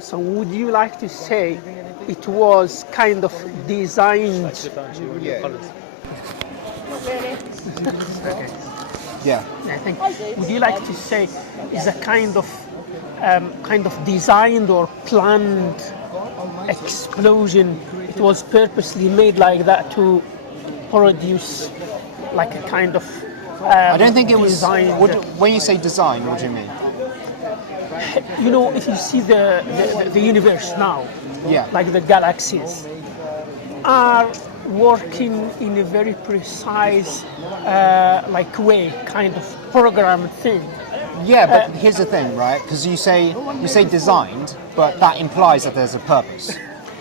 So would you like to say it was kind of designed? Yeah. I think. Would you like to say is a kind of designed or planned explosion? It was purposely made like that to produce like a kind of. I don't think it was. designed. When you say design, what do you mean? You know, if you see the universe now, Yeah. like the galaxies, are working in a very precise like way, kind of programmed thing. Yeah, but here's the thing, right? Because you say designed, but that implies that there's a purpose,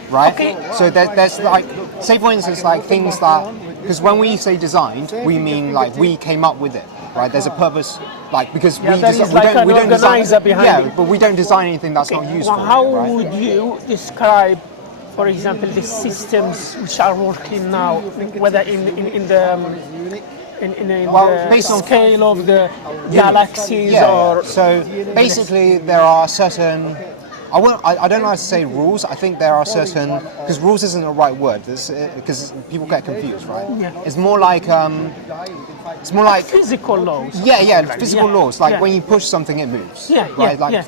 right? Okay. So there's like, say for instance, like things that, because when we say designed, we mean like we came up with it, right? There's a purpose, like because Yeah, there is like an we don't design. organizer behind Yeah, it. but we don't design anything that's not useful. Well, how right? would you describe, for example, the systems which are working now, whether in the based on scale of the galaxies or so basically there are certain I don't like to say rules. I think there are certain, because rules isn't the right word because people get confused, right? Yeah. It's more like physical laws. Physical laws, like when you push something it moves, right? Like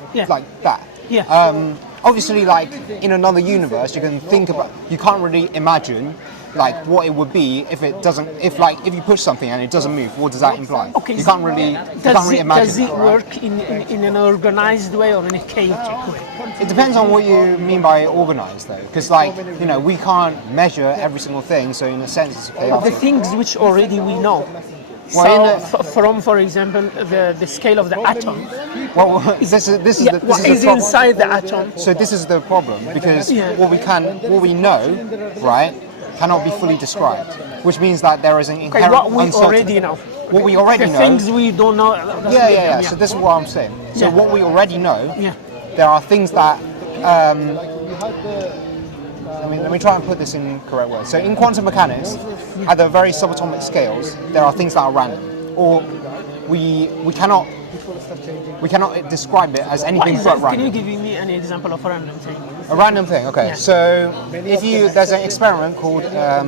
that. Yeah. Obviously, like in another universe, you can think about, you can't really imagine like what it would be if it doesn't, if you push something and it doesn't move. What does that imply? Okay. You can't really imagine. Does it that, right? work in an organized way or in a chaotic way? It depends on what you mean by organized, though, because we can't measure every single thing, so in a sense it's chaotic. The things which already we know. Well, from, for example, the scale of the atom. Well, this is the problem. Inside the atom. So this is the problem, because what we know, right, cannot be fully described, which means that there is an inherent what we uncertainty. already know. What we already know. Things we don't know. Yeah. So this is what I'm saying. So what we already know, there are things that. Let me try and put this in correct words. So in quantum mechanics, at the very subatomic scales, there are things that are random, or we cannot describe it as anything but random. Can you give me any example of a random thing? A random thing, okay. Yeah. So there's an experiment called. Let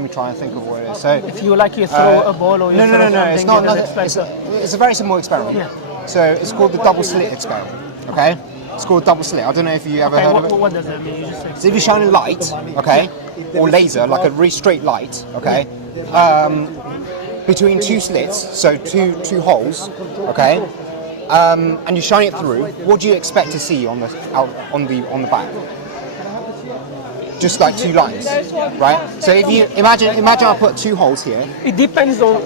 me try and think of what it is. So if you throw a ball or you throw something, it's not. It's a very simple experiment. Yeah. So it's called the double slit experiment. Okay. It's called double slit. I don't know if you ever heard of it. What does that mean? You just say. So if you shine a light, okay, or laser, like a really straight light, okay, between two slits, so two holes, okay, and you shine it through, what do you expect to see on the back? Just like two lines, right? So if you imagine I put two holes here. It depends on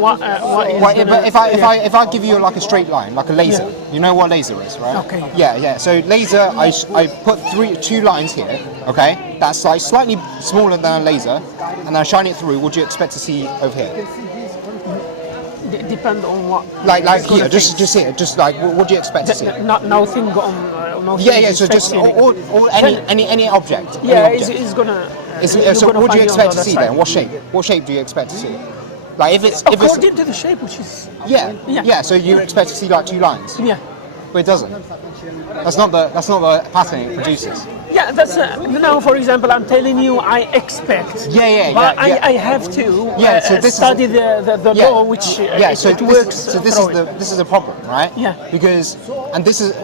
what is. But if I give you like a straight line, like a laser, you know what laser is, right? Okay. Yeah. So laser, I put two lines here, okay? That's like slightly smaller than a laser, and I shine it through. What do you expect to see over here? Depend on what. Like here, just here, just like what do you expect to see? Nothing on. So just or any object. Yeah, any object. it's gonna. So what do you expect to see then? What shape? What shape do you expect to see? Like if it's according to the shape, which is. Yeah. So you expect to see like two lines. Yeah. But it doesn't. That's not the pattern it produces. Yeah, that's for example, I'm telling you, I expect. But I have to study the law, which it works. So this is a problem, right? Yeah. Because this is,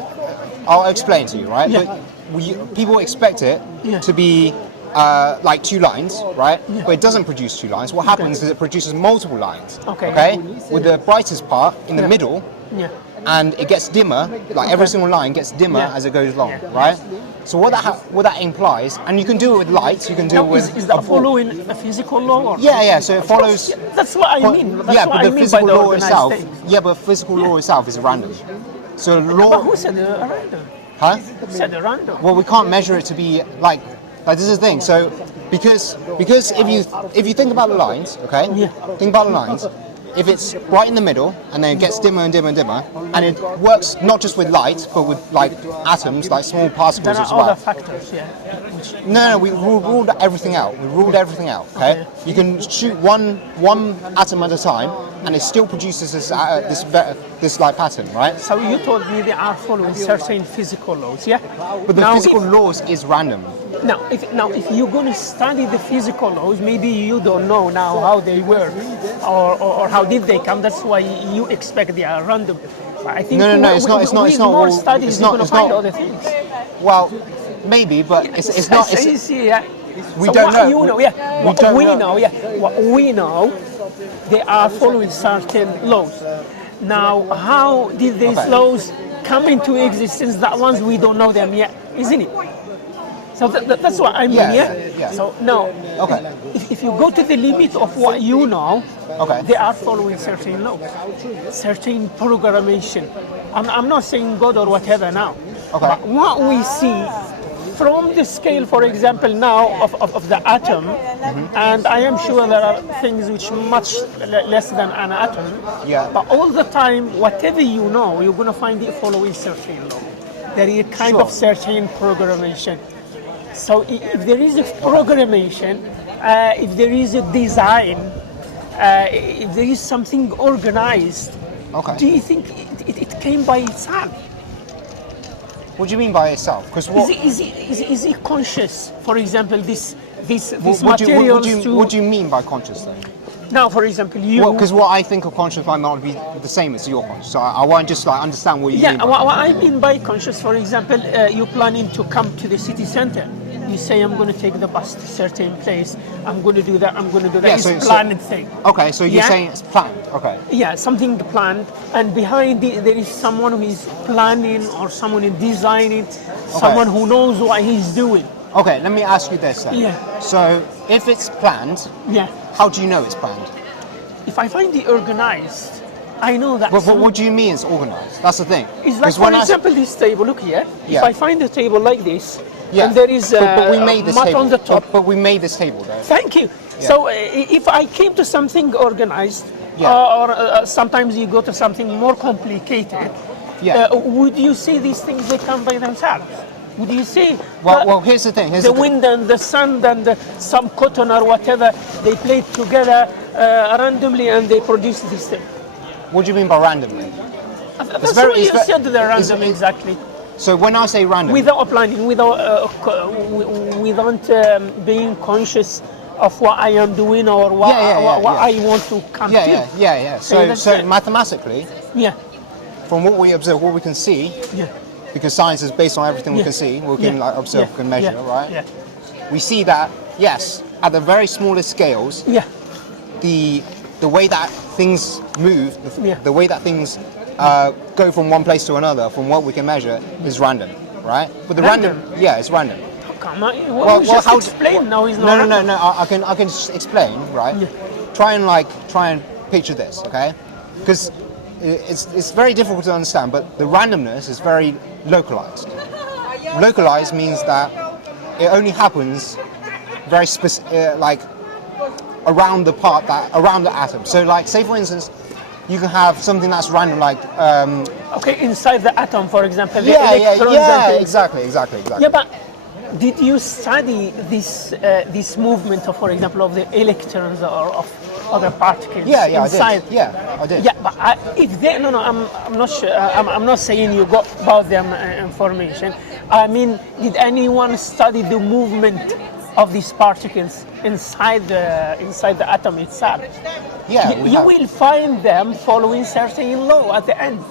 I'll explain to you, right? Yeah. But people expect it to be like two lines, right? Yeah. But it doesn't produce two lines. What happens is it produces multiple lines. Okay. With the brightest part in the middle. Yeah. And it gets dimmer, like every single line gets dimmer as it goes along, right? So what that implies, and you can do it with lights, you can do it with. Is that following a physical law? Or Yeah. So it follows. That's what I mean. That's what but I the mean physical by the law itself. thing. Yeah, but physical law itself is random. So law. But who said random? Huh? Who said random? Well, we can't measure it to be like this is the thing. So because if you think about the lines, okay? Yeah. Think about the lines. If it's right in the middle and then it gets dimmer and dimmer and dimmer, and it works not just with light but with like atoms, like small particles There as are well. other factors, No, we ruled everything out. Okay? You can shoot one atom at a time, and it still produces this like pattern, right? So you told me they are following certain physical laws, yeah? But the Now, physical laws is random. if you're going to study the physical laws, maybe you don't know now how they work or how did they come. That's why you expect they are random. But I think No, it's not. With more studies, you're going to find other things. Well, maybe, but it's not. We So don't what know. you know, yeah. What we know, yeah. What we know, they are following certain laws. Now, how did these laws come into existence? That ones we don't know them yet, isn't it? So that's what I mean, yeah? So no, if you go to the limit of what you know, they are following certain laws, certain programmation. I'm not saying God or whatever now, but what we see from the scale, for example, now of the atom, and I am sure there are things which much less than an atom, but all the time, whatever you know, you're going to find it following certain law. There is a kind of certain programmation. So if there is a programmation, if there is a design, if there is something organized, do you think it came by itself? What do you mean by itself? Because is it conscious? For example, this what materials do you mean by conscious then? Now, for example, you... Because what I think of conscious might not be the same as your conscious. So I want to just like understand what you mean. Yeah, what I mean by conscious, for example, you're planning to come to the city center. You say, I'm going to take the bus to a certain place. I'm going to do that. I'm going to do that. It's a planned thing. Okay, so you're saying it's planned. Okay. Yeah, something planned. And behind it, there is someone who is planning or someone who is designing, someone who knows what he's doing. Okay, let me ask you this then. Yeah. So if it's planned, how do you know it's planned? If I find it organized, I know that. But what do you mean it's organized? That's the thing. It's like, for example, this table. Look here. Yeah. If I find a table like this, and there is but we made this mat table. on the top. But we made this table, though. Thank you. Yeah. So if I came to something organized, or sometimes you go to something more complicated, would you say these things they come by themselves? Would you say? Well, here's the thing. The wind and the sun and some cotton or whatever, they play together randomly and they produce this thing. What do you mean by randomly? That's what you said, they're random, exactly. So when I say random, without planning, without being conscious of what I am doing or what I want to come to. So mathematically, from what we observe, what we can see, because science is based on everything we can see, we can like observe, we can measure, right? Yeah. We see that yes, at the very smallest scales, the way that things move, the way that things go from one place to another, from what we can measure, is random, right? But the random, it's random. Come on, just explain now. Is not no. I can just explain, right? Try and picture this, okay? Because it's very difficult to understand, but the randomness is very localized. Localized means that it only happens very like around the around the atom. So, like, say for instance, you can have something that's random, like inside the atom, for example, the electrons. Exactly. Yeah, but did you study this movement of, for example, of the electrons or of other particles inside? I did. Yeah, but if they I'm not sure. I'm not saying you got about them information. I mean, did anyone study the movement of these particles inside the atom itself? Yeah, you will find them following certain law at the end.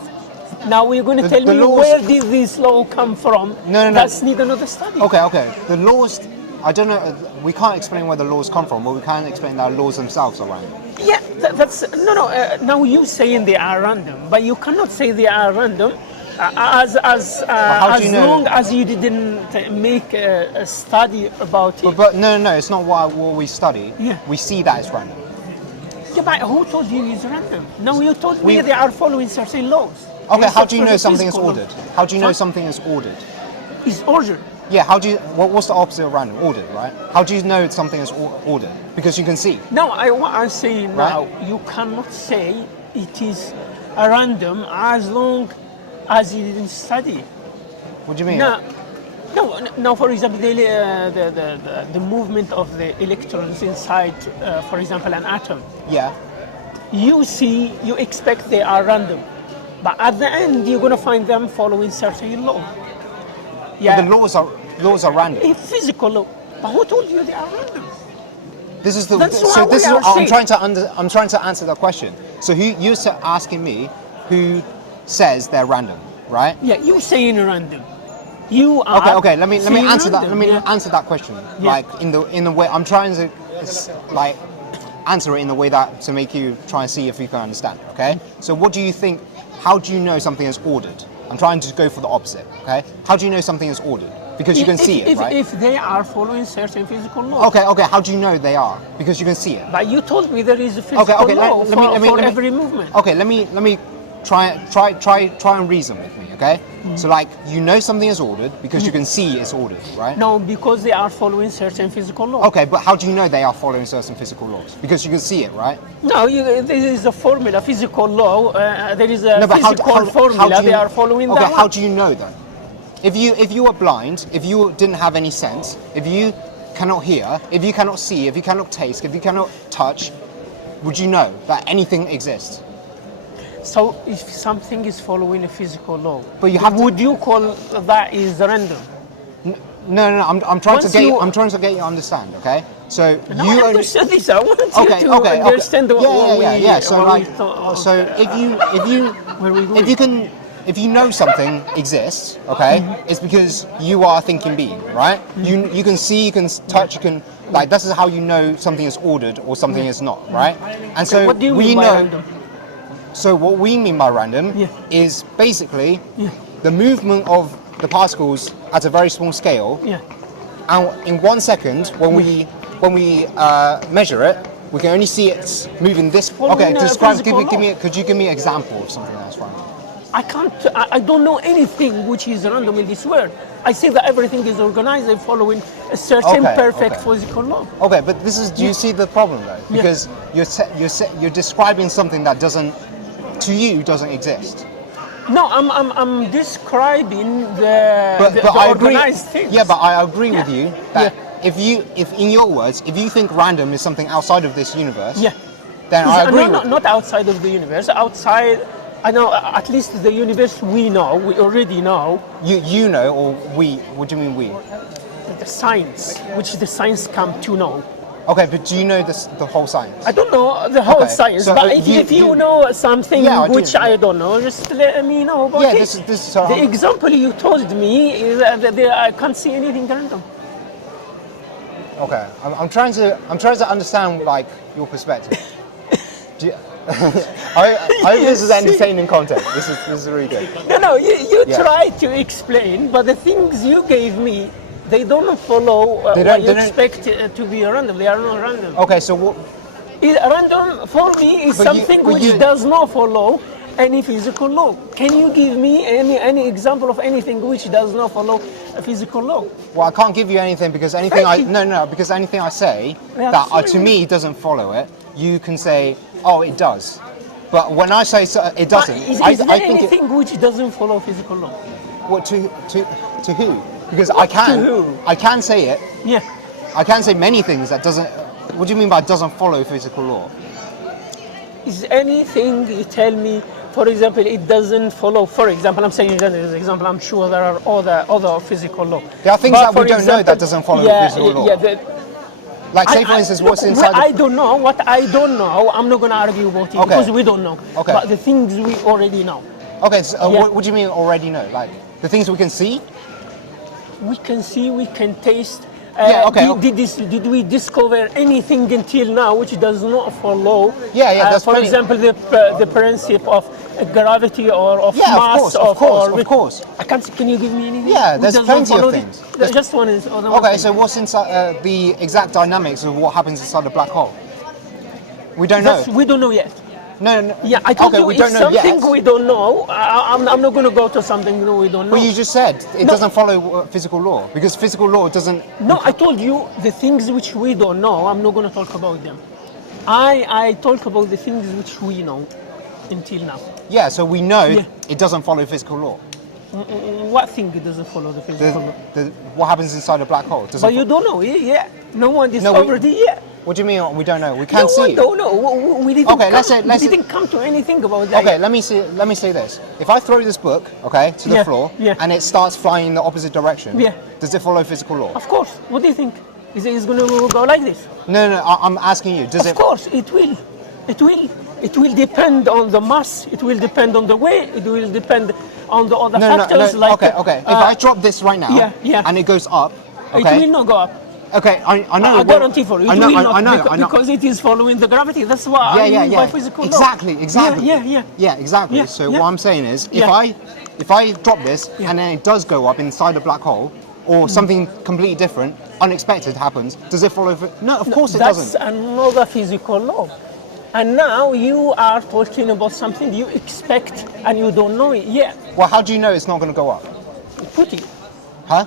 Now we're going to tell me where did this law come from. No. That's need another study. Okay. The laws, I don't know. We can't explain where the laws come from, but we can explain that laws themselves are random. Yeah, that's no. Now you saying they are random, but you cannot say they are random as long as you didn't make a study about it. But no. It's not what we study. Yeah. We see that it's random. Yeah, but who told you it's random? No, you told me they are following certain laws. Okay, how do you know something is ordered? How do you know something is ordered? It's ordered. Yeah, how do you? What's the opposite of random? Ordered, right? How do you know something is ordered? Because you can see. No, what I'm saying now, you cannot say it is a random as long as you didn't study. What do you mean? No. For example, the movement of the electrons inside, for example, an atom. Yeah. you expect they are random. But at the end, you're going to find them following certain law. Yeah. But the laws are random. A physical law. But who told you they are random? This is what I'm trying to answer that question. So you're asking me who says they're random, right? Yeah, you saying random. You are okay. Let me answer random. that. Let me answer that question. Yeah. Like in the way I'm trying to like answer it in the way that to make you try and see if you can understand. Okay. So what do you think? How do you know something is ordered? I'm trying to go for the opposite. Okay. How do you know something is ordered? Because you can see it, right? If they are following certain physical laws. Okay. How do you know they are? Because you can see it. But you told me there is a physical law for every movement. Okay, let me try and reason with me, okay? So like you know something is ordered because you can see it's ordered, right? No, because they are following certain physical laws. Okay, but how do you know they are following certain physical laws? Because you can see it, right? No, there is a formula, physical law. There is a physical formula. They are following that. Okay, how do you know then? If you were blind, if you didn't have any sense, if you cannot hear, if you cannot see, if you cannot taste, if you cannot touch, would you know that anything exists? So if something is following a physical law, but you have would you call that is random? No. I'm trying to get you to understand. Okay. So no, you understand this. I want you to understand if you know something exists, okay, it's because you are a thinking being, right? You can see, you can touch, you can like. This is how you know something is ordered or something is not, right? And so what do you mean by random? So what we mean by random is basically the movement of the particles at a very small scale. Yeah. And in 1 second, when we measure it, we can only see it moving this. Okay, describe. Could you give me an example of something that's random? I don't know anything which is random in this world. I say that everything is organized and following a certain perfect physical law. Okay, but this is. Do you see the problem though? Because you're describing something that doesn't exist. No, I'm describing the organized things. Yeah, but I agree with you that if in your words, if you think random is something outside of this universe, then I agree. Not outside of the universe. Outside, I know at least the universe we already know. You know, or we? What do you mean we? The science, which the science come to know. Okay, but do you know the whole science? I don't know the whole science, so but if you know something which I don't know, just let me know about it. The example you told me is that I can't see anything random. Okay, I'm trying to understand like your perspective. I hope this is entertaining content. This is really good. No, you try to explain, but the things you gave me, they don't follow what you expect to be random. They are not random. Okay, so what? Random for me is something which does not follow any physical law. Can you give me any example of anything which does not follow a physical law? Well, I can't give you anything because anything because anything I say that to me doesn't follow it, you can say, oh, it does. But when I say it doesn't, is there anything which doesn't follow physical law? What to who? Because I can say it. Yeah. I can say many things that doesn't. What do you mean by doesn't follow physical law? Is anything you tell me, for example, it doesn't follow? For example, I'm saying that as an example. I'm sure there are other physical law. There are things that we don't know that doesn't follow physical law. Like say for instance, what's inside? I don't know. What I don't know, I'm not going to argue about it because we don't know. Okay. But the things we already know. Okay. So what do you mean already know? Like the things we can see? We can see, we can taste. Did we discover anything until now which does not follow? That's for example, the principle of gravity or of mass. Of course. Can you give me anything? Yeah, there's plenty of things. Just one is. Okay, so what's inside the exact dynamics of what happens inside a black hole? We don't know. We don't know yet. No. Yeah, I told you we it's don't know something yet. We don't know. I'm not going to go to something we don't know. Well, you just said it doesn't follow physical law because physical law doesn't. No, I told you the things which we don't know. I'm not going to talk about them. I talk about the things which we know until now. Yeah, so we know it doesn't follow physical law. What thing it doesn't follow the physical law? What happens inside a black hole? But you don't know it yet. No one discovered it yet. What do you mean we don't know? We can't see. No. We didn't. Okay, let's we didn't come to anything about that. Okay, let me say this. If I throw this book, okay, to the floor, and it starts flying in the opposite direction, does it follow physical law? Of course. What do you think? Is it going to go like this? No. I'm asking you. Does it? Of course, it will. It will. It will depend on the mass. It will depend on the weight. It will depend on the other factors. No. Like okay. If I drop this right now, and it goes up, okay, it will not go up. Okay, I know. I guarantee for you. I know. Because it is following the gravity. That's why I mean by physical law. Exactly. Yeah, exactly. Yeah, So what I'm saying is, if I drop this and then it does go up inside a black hole, or something completely different, unexpected happens, does it follow? No, of course it doesn't. That's another physical law. And now you are talking about something you expect and you don't know it yet. Well, how do you know it's not going to go up? Put it. Huh?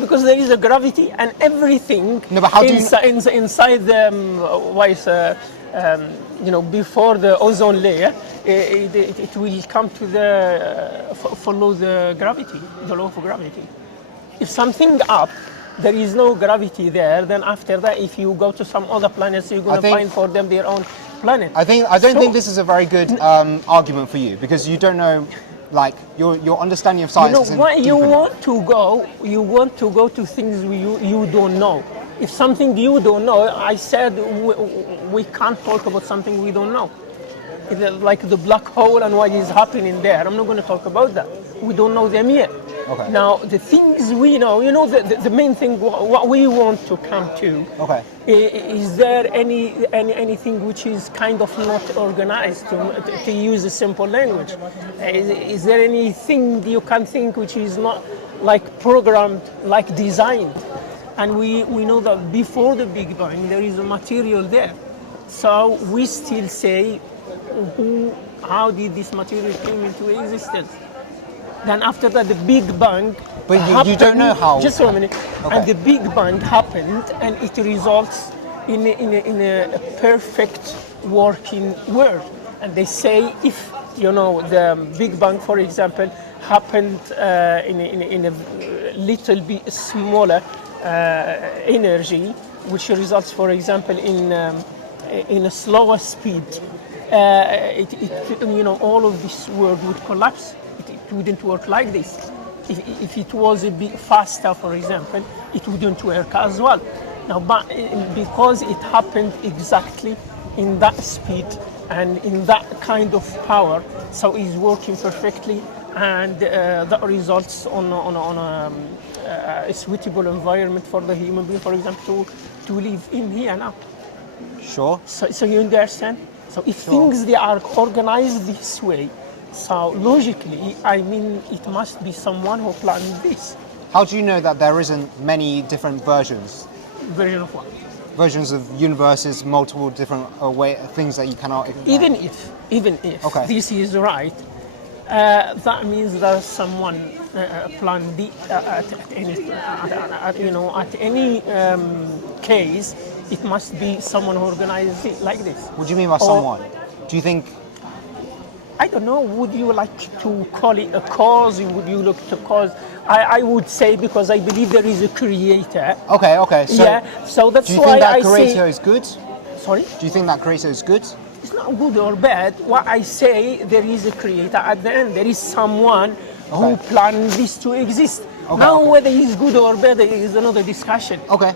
Because there is a gravity and everything inside the before the ozone layer, it will come to follow the gravity, the law of gravity. If something up, there is no gravity there, then after that, if you go to some other planets, you're going to find for them their own planet. I don't think this is a very good argument for you, because you don't know. Like your understanding of science. You want to go to things you don't know. If something you don't know, I said we can't talk about something we don't know. Like the black hole and what is happening there. I'm not going to talk about that. We don't know them yet. Okay. Now the things we know, the main thing what we want to come to. Okay. Is there anything which is kind of not organized, to use a simple language? Is there anything you can think which is not like programmed, like designed? And we know that before the Big Bang there is a material there. So we still say, how did this material come into existence? Then after that, the Big Bang. But you don't know how. Just for a minute. Okay. And the Big Bang happened, and it results in a perfect working world. And they say if the Big Bang, for example, happened in a little bit smaller energy, which results, for example, in a slower speed, all of this world would collapse. It wouldn't work like this. If it was a bit faster, for example, it wouldn't work as well. Now, but because it happened exactly in that speed and in that kind of power, so it's working perfectly, and that results on a suitable environment for the human being, for example, to live in here now. Sure. So you understand? So if things they are organized this way, so logically, I mean, it must be someone who planned this. How do you know that there isn't many different versions? Version of what? Versions of universes, multiple different things that you cannot. Even if this is right, that means that someone planned it at any case. It must be someone who organized it like this. What do you mean by someone? Do you think? I don't know. Would you like to call it a cause? Would you look to cause? I would say, because I believe there is a creator. Okay. So that's why I say. Do you think that creator is good? Sorry? Do you think that creator is good? It's not good or bad. What I say, there is a creator. At the end, there is someone who planned this to exist. Whether he's good or bad is another discussion. Okay.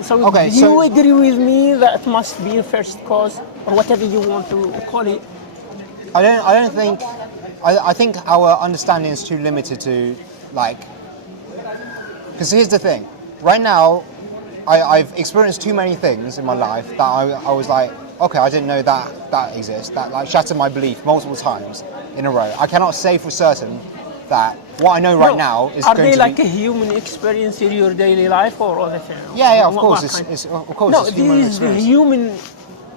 So do you agree with me that it must be a first cause, or whatever you want to call it? I don't think. I think our understanding is too limited to, because here's the thing. Right now, I've experienced too many things in my life that I was like, okay, I didn't know that exists. That shattered my belief multiple times in a row. I cannot say for certain that what I know right now is going to be... Are they like a human experience in your daily life or other things? Yeah, of course. It's human experience. The human...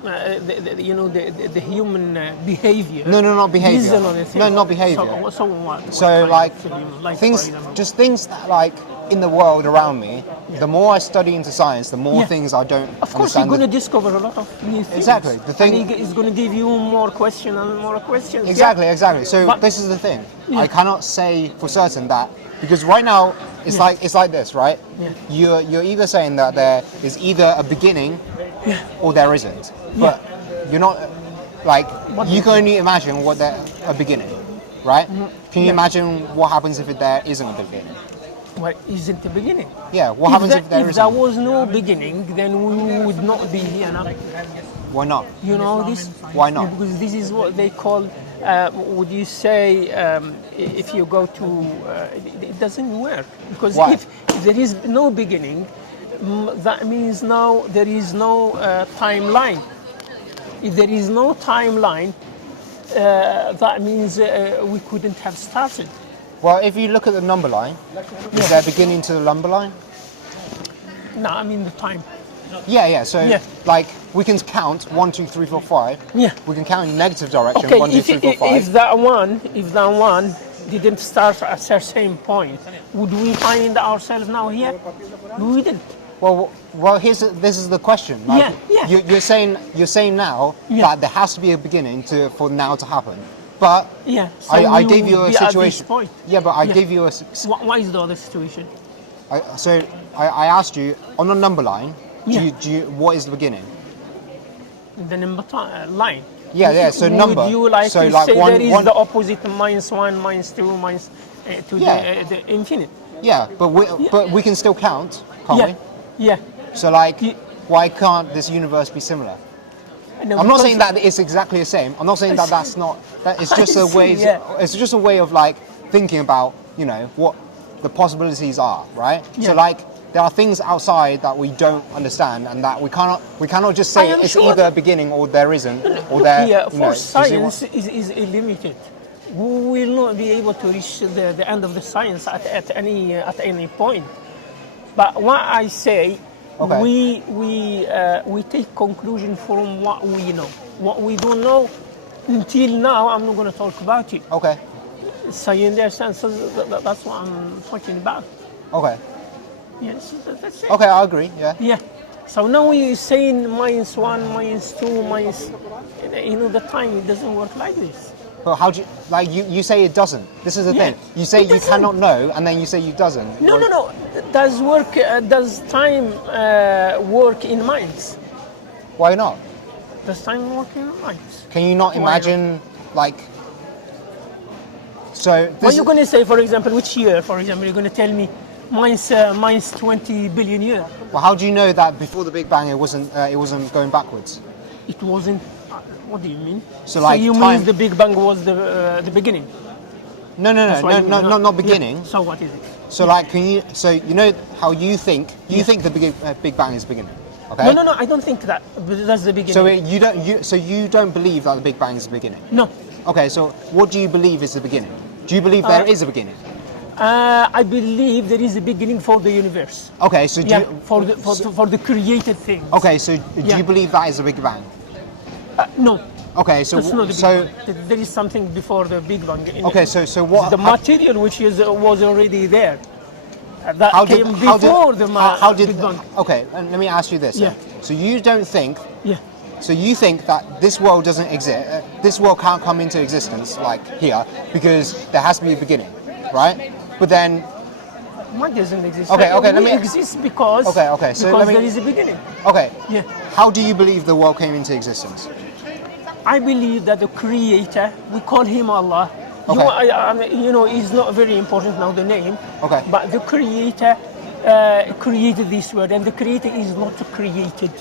the human behavior. No, not behavior. This is another thing. No, not behavior. So what? Things that in the world around me. The more I study into science, the more things I don't understand. Of course, you're going to discover a lot of new things. Exactly. The thing is going to give you more questions and more questions. Exactly. So this is the thing. I cannot say for certain that, because right now it's like this, right? Yeah. You're either saying that there is either a beginning or there isn't. But you're not, like, you can only imagine what a beginning, right? Can you imagine what happens if there isn't a beginning? What isn't the beginning? Yeah, what happens if there isn't? If there was no beginning, then we would not be here now. Why not? You know this? Why not? Because this is what they call, would you say, if you go to, it doesn't work. Because if there is no beginning, that means now there is no timeline. If there is no timeline, that means we couldn't have started. Well, if you look at the number line, is there a beginning to the number line? No, I mean the time. Yeah. So, like, we can count 1, 2, 3, 4, 5. Yeah. We can count in negative direction. Okay, 1, 2, 3, 4, 5. If that one didn't start at a certain point, would we find ourselves now here? We wouldn't. Well, this is the question. Like, You're saying now that there has to be a beginning for now to happen. But so I gave you a situation. Yeah, but I gave you a. What is the other situation? I asked you on the number line. What is the beginning? The number line. Yeah. So number. Would you like to say there is the opposite -1, -2, to the infinite? Yeah, but we can still count, can't we? Yeah. So why can't this universe be similar? No, I'm not saying that it's exactly the same. I'm not saying that that's not. That it's just a way. It's just a way of like thinking about what the possibilities are, right? So there are things outside that we don't understand, and that we cannot just say it's either a beginning or there isn't, or there. Yeah, for science is limited. We will not be able to reach the end of the science at any point. But what I say. Okay. We take conclusion from what we know. What we don't know until now, I'm not going to talk about it. Okay. So you understand? So that's what I'm talking about. Okay. Yes, that's it. Okay, I agree. Yeah. Yeah. So now you're saying -1, -2, the time it doesn't work like this. But how do you say it doesn't? This is the thing. You say you cannot know, and then you say it doesn't. No. Does time work in minds? Why not? Does time work in minds? Can you not imagine So. What are you going to say, for example, which year? For example, you're going to tell me minus 20 billion years. Well, how do you know that before the Big Bang it wasn't going backwards? It wasn't. What do you mean? So you mean the Big Bang was the beginning? No, not beginning. Yeah. So what is it? So how you think the Big Bang is the beginning? Okay. No, I don't think that. That's the beginning. So you don't believe that the Big Bang is the beginning? No. Okay, so what do you believe is the beginning? Do you believe there is a beginning? I believe there is a beginning for the universe. Okay, so for the created things. Okay, so do you believe that is the Big Bang? No. Okay, so that's not the Big Bang. There is something before the Big Bang. Okay, so what? The material which was already there. That came before the Big Bang. Okay, let me ask you this. Yeah. So you don't think. Yeah. So you think that this world doesn't exist? This world can't come into existence like here because there has to be a beginning, right? But then. What doesn't exist? Okay. Let me exist because. Okay. So because there is a beginning. Okay. Yeah. How do you believe the world came into existence? I believe that the Creator, we call him Allah. Okay. It's not very important now the name. Okay. But the Creator created this world, and the Creator is not created.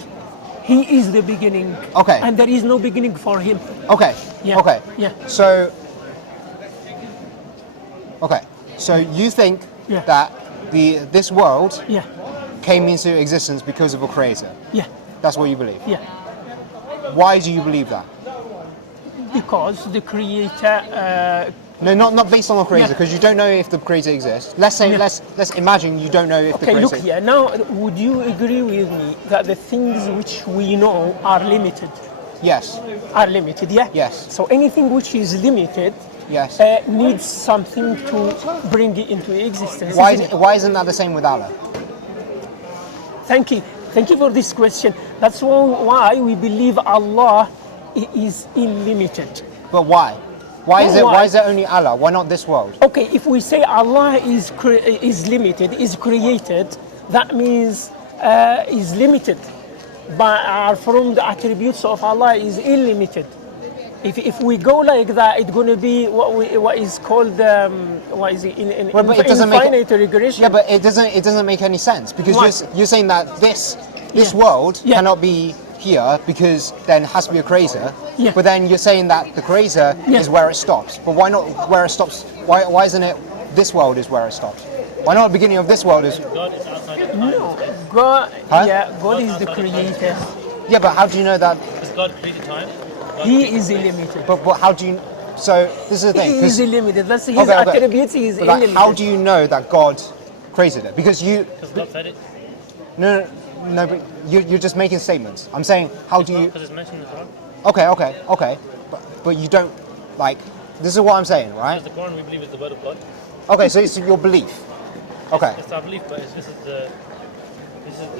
He is the beginning. Okay. And there is no beginning for him. Okay. Yeah. Okay. Yeah. So. Okay. So you think that this world came into existence because of a creator? Yeah. That's what you believe? Yeah. Why do you believe that? Because the creator. No, not based on the creator, because you don't know if the creator exists. Let's say, let's imagine you don't know if the creator. Okay, look here. Now, would you agree with me that the things which we know are limited? Yes. Are limited, yeah? Yes. So anything which is limited. Yes. Needs something to bring it into existence. Why isn't that the same with Allah? Thank you for this question. That's why we believe Allah is unlimited. But why? Why is there only Allah? Why not this world? Okay, if we say Allah is limited, is created, that means is limited. but are from the attributes of Allah is unlimited. If we go like that, it's going to be what is called what is it in but it doesn't infinite regression. Yeah, but it doesn't make any sense because you're saying that this world cannot be here because then it has to be a creator. Yeah. But then you're saying that the creator is where it stops. But why not where it stops? Why isn't it this world is where it stops? Why not the beginning of this world is? God is outside of time. No, God. Huh? Yeah, God is the creator. Yeah, but how do you know that? Is God created time? He is illimited. But how do you? So this is the thing. He is illimited. That's his Okay. attributes. He is But like, illimited. how do you know that God created it? Because God said it. No, but you're just making statements. I'm saying, how do you? Because it's mentioned in the Quran. Okay. But you don't like. This is what I'm saying, right? Because the Quran we believe is the word of God. Okay, so it's your belief. Okay. It's our belief, but this is the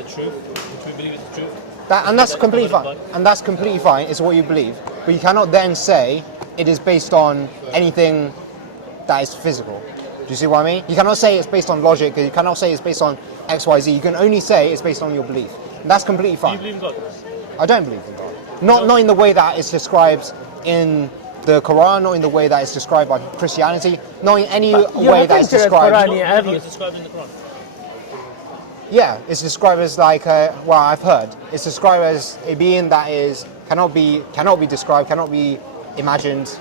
truth, which we believe is the truth. And that's completely fine. And that's completely fine. It's what you believe. But you cannot then say it is based on anything that is physical. Do you see what I mean? You cannot say it's based on logic. You cannot say it's based on X, Y, Z. You can only say it's based on your belief. And that's completely fine. Do you believe in God? I don't believe in God. Not in the way that it's described in the Quran, not in the way that it's described by Christianity, not in any way that it's described. Quran, have you? It's described in the Quran. Yeah, it's described as like, well, I've heard. It's described as a being that cannot be described, cannot be imagined,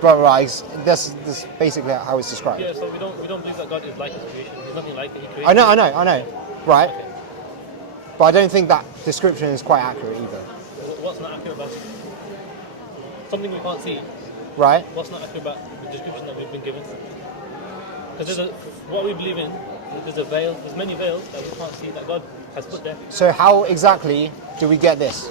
blah, blah, blah. That's basically how it's described. Yeah, so we don't believe that God is like His creation. There's nothing like it. He created. I know, right? But I don't think that description is quite accurate either. What's not accurate about it? Something we can't see. Right? What's not accurate about the description that we've been given? Because what we believe in, there's a veil, there's many veils that we can't see that God has put there. So how exactly do we get this?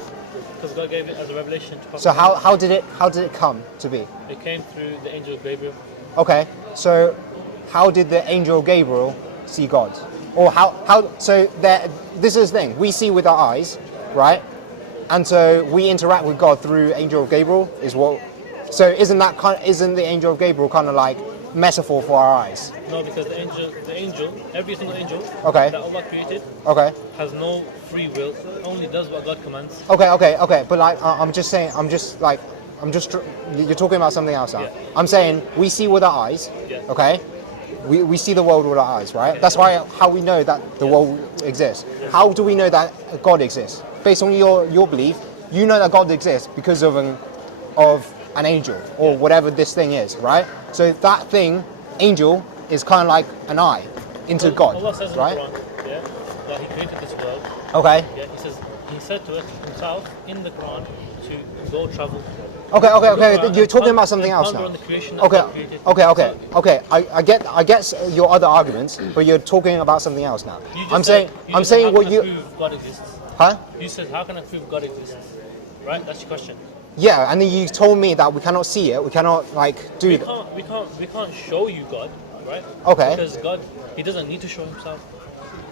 Because God gave it as a revelation to Prophet. So how did it come to be? It came through the angel of Gabriel. Okay, so how did the angel Gabriel see God? Or this is the thing, we see with our eyes, right? And so we interact with God through angel Gabriel so isn't the angel of Gabriel kind of like metaphor for our eyes? No, because the angel, every single angel Okay. that Allah created has no free will, only does what God commands. Okay, but like you're talking about something else now. Yeah. I'm saying we see with our eyes, Yeah. okay? We see the world with our eyes, right? That's how we know that the world exists. How do we know that God exists? Based on your belief, you know that God exists because of an angel or whatever this thing is, right? So that thing, angel, is kind of like an eye into God, Allah says right? in the Quran, that He created this world. Okay. Yeah, He said to us Himself in the Quran to go travel. Okay. You're talking about something else now. Okay. I get your other arguments, but you're talking about something else now. I'm saying what you. Prove God exists. Huh? You said, how can I prove God exists? Right? That's your question. Yeah, and then you told me that we cannot see it. We cannot do it. We can't show you God, right? Okay. Because God, He doesn't need to show Himself,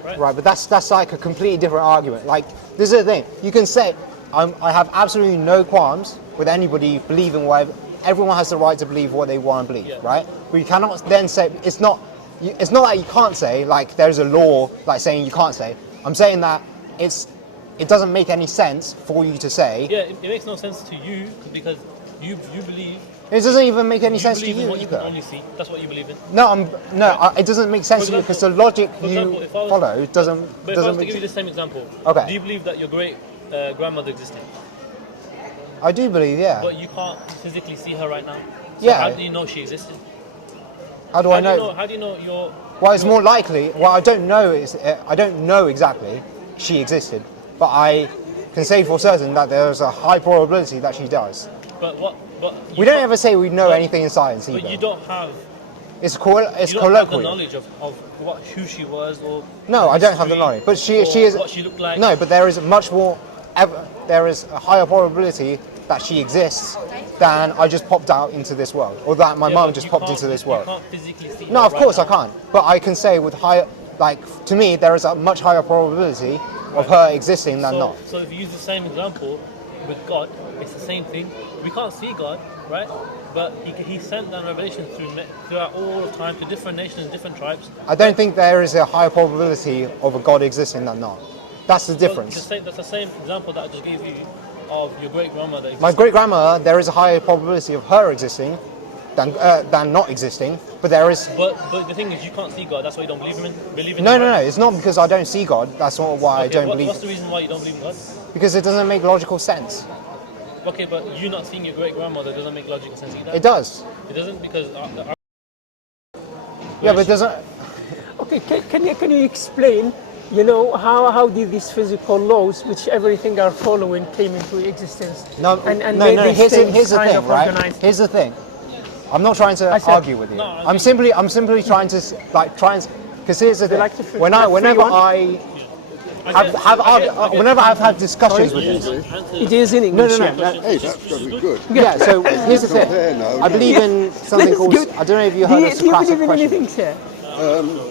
right? Right, but that's like a completely different argument. Like, this is the thing. You can say, I have absolutely no qualms with anybody believing whatever. Everyone has the right to believe what they want to believe, right? But you cannot then say it's not that you can't say like there's a law like saying you can't say. I'm saying that it doesn't make any sense for you to say. Yeah, it makes no sense to you because you believe. It doesn't even make any sense to believe in you what you can either. only see. That's what you believe in. It doesn't make sense to you because the logic you follow doesn't. But if I was to give you the same example, Okay. do you believe that your great grandmother existed? I do believe, yeah. But you can't physically see her right now. So Yeah. how do you know she existed? How do I know? How do you know your? Well, it's more likely. Well, I don't know. I don't know exactly she existed, but I can say for certain that there's a high probability that she does. But what? But We don't ever say we know anything in science either. But you don't have. It's You don't have the colloquial. knowledge of who she was or. No, I don't have the knowledge. But she is. What she looked like. No, but there is much more. There is a higher probability that she exists than I just popped out into this world, or that my mum just popped into this world. You can't physically see No, her of course right I can't. But I can say with higher, like to me, there is a much higher probability of her existing than not. So if you use the same example with God, it's the same thing. We can't see God, right? But he sent down revelation throughout all of time to different nations, different tribes. I don't think there is a higher probability of a God existing than not. That's the difference. That's the same example that I just gave you of your great grandmother. My great grandma, there is a higher probability of her existing than not existing, but there is. But the thing is, you can't see God. That's why you don't believe in. No. It's not because I don't see God. That's not why I don't believe. What's the reason why you don't believe in God? Because it doesn't make logical sense. Okay, but you not seeing your great grandmother doesn't make logical sense either. It does. It doesn't because. Yeah, but it doesn't. Okay, can you explain? You know, how did these physical laws, which everything are following, came into existence? No. Here's the thing, right? Here's the thing. I'm not trying to argue with you. No, I'm simply trying to because here's the thing. like to Whenever I've had discussions with this. It is in English. No. Hey, that's going to be good. Yeah. So here's the thing. I believe in something called. I don't know if you heard of Socratic Do you believe in question. anything, sir?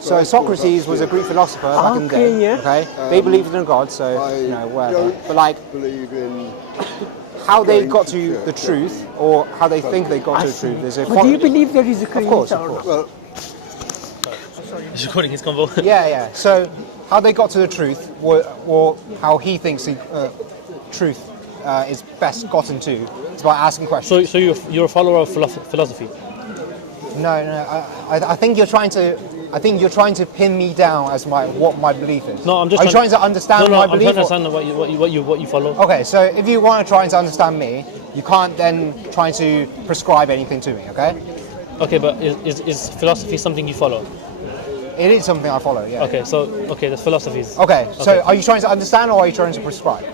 So Socrates was a Greek philosopher back in the day. Yeah. Okay, they believed in a god, so whatever. But like, Believe in. how they got to the truth, or how they think they got to the truth, is a. But do you believe there is a creator? Of course. Well, He's recording his convo. Yeah. So how they got to the truth, or how he thinks truth is best gotten to, is by asking questions. So you're a follower of philosophy. No. I think you're trying to. I think you're trying to pin me down as what my belief is. No, I'm just. Are you trying to understand my I'm belief? trying to understand what you follow. Okay, so if you want to try to understand me, you can't then try to prescribe anything to me. Okay? Okay, but is philosophy something you follow? It is something I follow. Yeah. Okay, that's philosophies. Okay. So are you trying to understand, or are you trying to prescribe?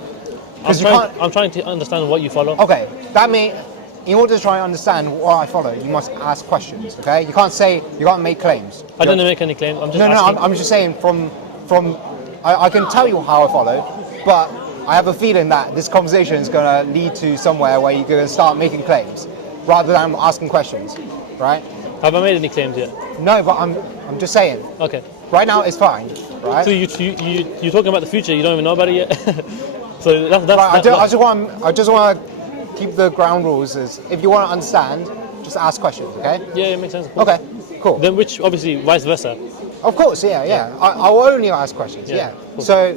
I'm trying to understand what you follow. Okay. That means, in order to try and understand what I follow, you must ask questions. Okay? You can't make claims. I didn't make any claims. I'm just asking. I'm just saying from I can tell you how I follow, but I have a feeling that this conversation is going to lead to somewhere where you're going to start making claims rather than asking questions, right? Have I made any claims yet? No, but I'm just saying. Okay. Right now it's fine, right? So you're talking about the future. You don't even know about it yet. So that's right, I just want to keep the ground rules as if you want to understand, just ask questions, okay? Yeah, it makes sense. Okay, cool. Then which obviously vice versa. Of course, yeah. I will only ask questions, yeah. Cool. So,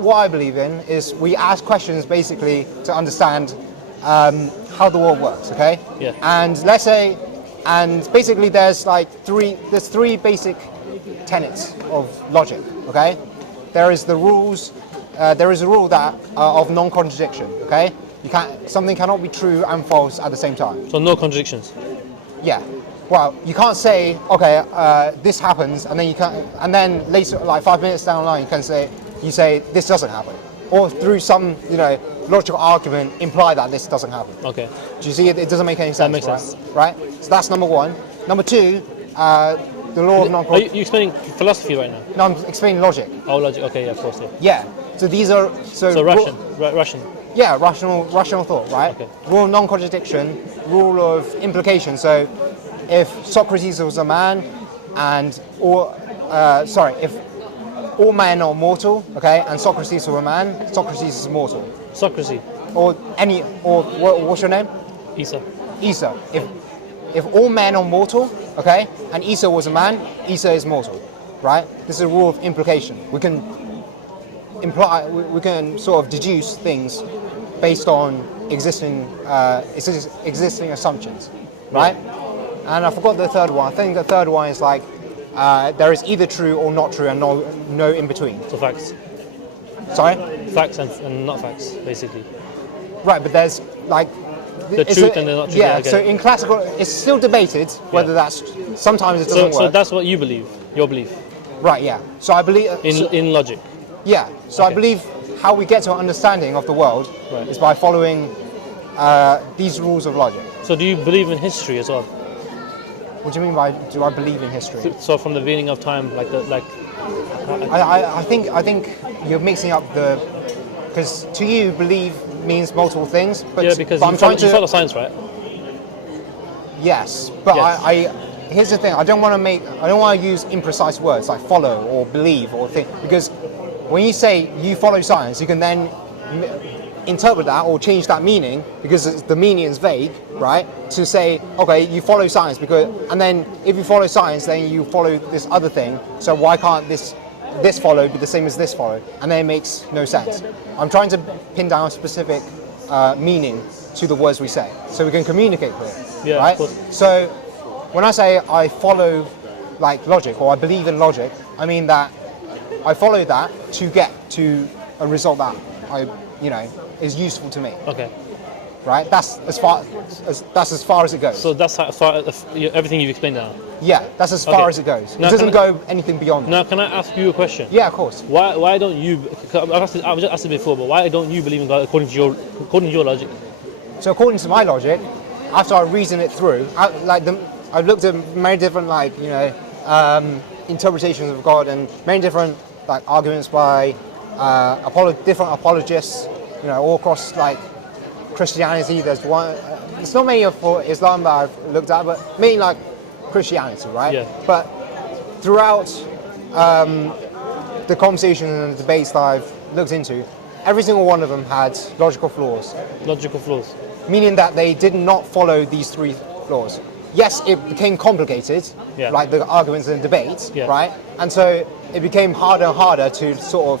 what I believe in is we ask questions basically to understand how the world works, okay? Yeah. And let's say, basically there's three basic tenets of logic, okay? There is the rules. There is a rule that of non-contradiction, okay? Something cannot be true and false at the same time. So no contradictions. Yeah. Well, you can't say, okay, this happens, and then later, like 5 minutes down the line, you say this doesn't happen, or through some logical argument imply that this doesn't happen. Okay. Do you see it? It doesn't make any sense. That makes right? sense. Right. So that's number one. Number two, the law of Are you explaining philosophy right now? No, I'm explaining logic. Oh, logic. Okay, yeah, of course, yeah. Yeah. So these are Russian. Yeah, rational thought, right? Okay. Rule of non-contradiction, rule of implication. So, if Socrates was a man, if all men are mortal, okay, and Socrates was a man, Socrates is mortal. Socrates. What's your name? Eisa. Eisa. If all men are mortal, okay, and Eisa was a man, Eisa is mortal, right? This is a rule of implication. We can sort of deduce things based on existing assumptions, right? And I forgot the third one. I think the third one is like there is either true or not true, and no in between. So facts. Sorry? Facts and not facts, basically. Right, but there's like the truth and the not truth. Yeah. So in classical, it's still debated whether that's. Sometimes it doesn't work. So that's what you believe. Your belief. Right. Yeah. So I believe in logic. Yeah. So I believe how we get to an understanding of the world is by following these rules of logic. So do you believe in history as well? What do you mean by do I believe in history? So from the beginning of time, I think you're mixing up because to you believe means multiple things. But yeah, because but you follow science, right? Yes, but yes. Here's the thing. I don't want to use imprecise words like follow or believe or think, because when you say you follow science, you can then interpret that or change that meaning because the meaning is vague, right? To say, okay, you follow science and then if you follow science, then you follow this other thing. So why can't this this follow be the same as this follow, and then it makes no sense. I'm trying to pin down a specific meaning to the words we say, so we can communicate clearly. Yeah, right? of course. So when I say I follow like logic, or I believe in logic, I mean that I follow that to get to a result that is useful to me. Okay. Right? That's as far as it goes. So that's how far everything you've explained now. Yeah, that's as far as it goes. Now, it doesn't go anything beyond. Now, can I ask you a question? Yeah, of course. Why don't you? I've just asked it before, but why don't you believe in God according to your logic? So according to my logic, after I reason it through, I've looked at many different interpretations of God and many different arguments by different apologists, all across Christianity. There's one. It's not many for Islam that I've looked at, but mainly Christianity, right? Yeah. But throughout the conversation and the debates that I've looked into, every single one of them had logical flaws. Logical flaws. Meaning that they did not follow these three laws. Yes, it became complicated, like the arguments and debates, right? And so it became harder and harder to sort of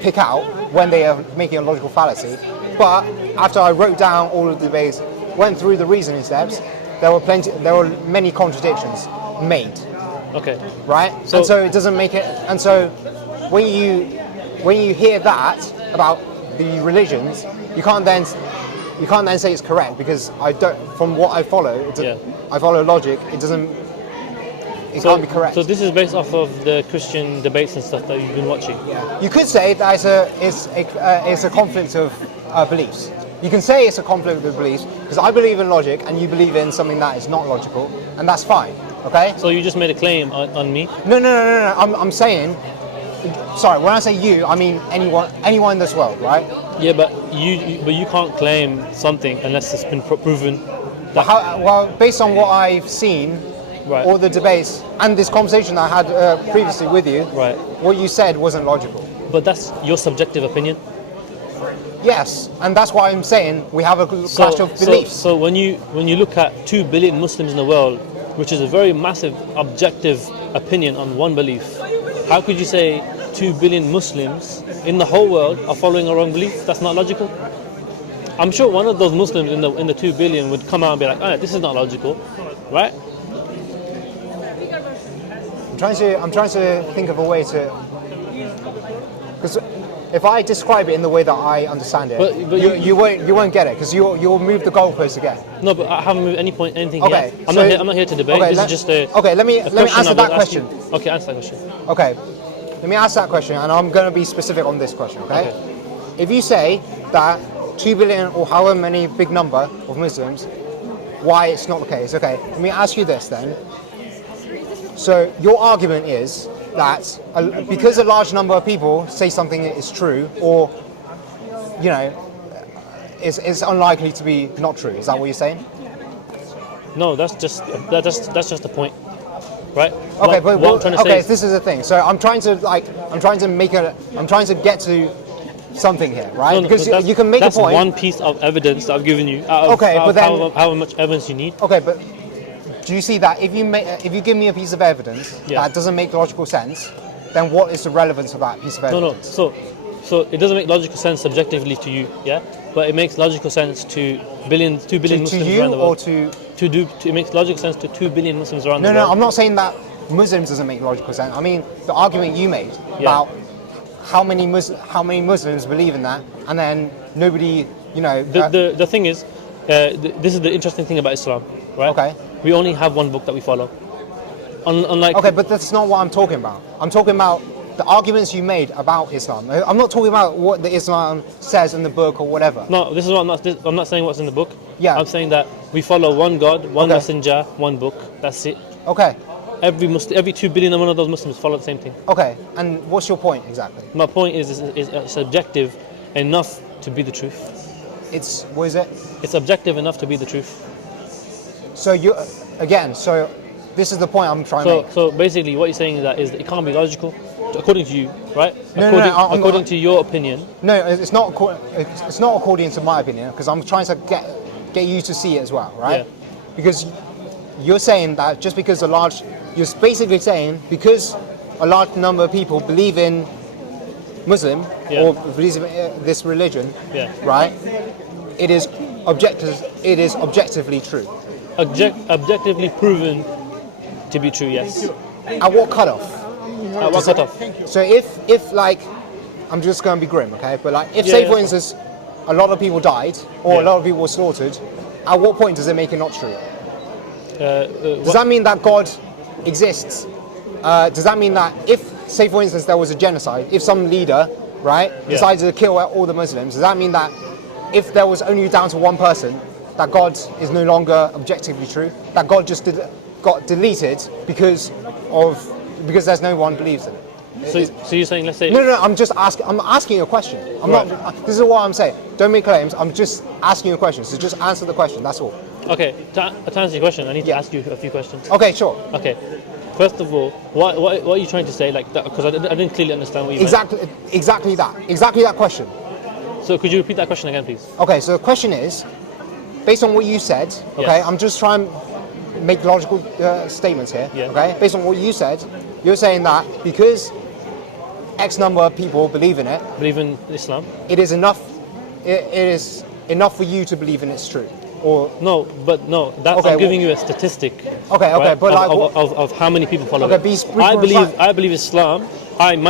pick out when they are making a logical fallacy. But after I wrote down all of the debates, went through the reasoning steps, there were many contradictions made. Okay. Right? And so it doesn't make it. And so when you hear that about the religions, you can't then say it's correct, because I don't. From what I follow, I follow logic. It can't be correct. So this is based off of the Christian debates and stuff that you've been watching. Yeah. You could say that it's a conflict of beliefs. You can say it's a conflict of beliefs because I believe in logic and you believe in something that is not logical, and that's fine. Okay. So you just made a claim on me? No. I'm saying. Sorry, when I say you, I mean anyone in this world, right? Yeah, but you can't claim something unless it's been proven. Well, based on what I've seen, right, all the debates and this conversation I had previously with you, right, what you said wasn't logical. But that's your subjective opinion. Yes, and that's why I'm saying we have a clash of beliefs. So when you look at 2 billion Muslims in the world, which is a very massive objective opinion on one belief, how could you say 2 billion Muslims in the whole world are following a wrong belief? That's not logical. I'm sure one of those Muslims in the 2 billion would come out and be like, "Oh, this is not logical," right? I'm trying to think of a way to, because if I describe it in the way that I understand it, but you won't get it, because you'll move the goalpost again. No, but I haven't moved anything okay, yet. I'm not here to debate. Okay, this is just a. Okay, let me answer that question. Okay, answer that question. Okay, let me ask that question, and I'm going to be specific on this question. Okay, if you say that 2 billion or however many big number of Muslims, why it's not the case? Okay, let me ask you this then. So your argument is that because a large number of people say something is true, or is unlikely to be not true. Is that what you're saying? No, that's just the point, right? Okay, this is the thing. So I'm trying to get to something here, right? No, because you can make a point. That's one piece of evidence that I've given you. How much evidence you need? Okay, but do you see that if you give me a piece of evidence that doesn't make logical sense, then what is the relevance of that piece of evidence? No. So it doesn't make logical sense subjectively to you, yeah? But it makes logical sense to 2 billion Muslims around the world. It makes logical sense to 2 billion Muslims around the world. No, I'm not saying that Muslims doesn't make logical sense. I mean the argument you made about how many Muslims believe in that, and then nobody, The thing is, this is the interesting thing about Islam, right? Okay. We only have one book that we follow. Unlike. Okay, but that's not what I'm talking about. I'm talking about the arguments you made about Islam. I'm not talking about what the Islam says in the book or whatever. No, this is what I'm not saying what's in the book. Yeah. I'm saying that we follow one God, one messenger, one book. That's it. Okay. Every 2 billion of one of those Muslims follow the same thing. Okay, and what's your point exactly? My point is objective enough to be the truth. What is it? It's objective enough to be the truth. So this is the point I'm trying to make. So basically what you're saying is that it can't be logical, according to you, right? According to your opinion. No, it's not according to my opinion, because I'm trying to get you to see it as well, right? Yeah. Because you're saying that just because you're basically saying because a large number of people believe in Muslim or believe in this religion, right? It is objectively true. Objectively proven to be true, yes. At what cutoff? At what cutoff? So if like, I'm just going to be grim, okay? But like, if say for instance, a lot of people died or a lot of people were slaughtered, at what point does it make it not true? Does that mean that God exists? Does that mean that if, say for instance, there was a genocide, if some leader, right, decided to kill all the Muslims, does that mean that if there was only down to one person, that God is no longer objectively true? That God just got deleted because there's no one believes in it? So you're saying, let's say... No, I'm just asking. I'm asking you a question. I'm not. This is what I'm saying. Don't make claims. I'm just asking you a question. So just answer the question. That's all. Okay. To answer your question, I need to ask you a few questions. Okay, sure. Okay. First of all, what are you trying to say? Like that? Because I didn't clearly understand what you meant. Exactly that question. So could you repeat that question again, please? Okay. So the question is, based on what you said. Okay. I'm just trying to make logical statements here. Okay. Based on what you said, you're saying that because X number of people believe in it. Believe in Islam. It is enough. It is enough for you to believe in it's true. Or no, I'm giving you a statistic. Okay, right, but like of how many people follow it. I believe Islam.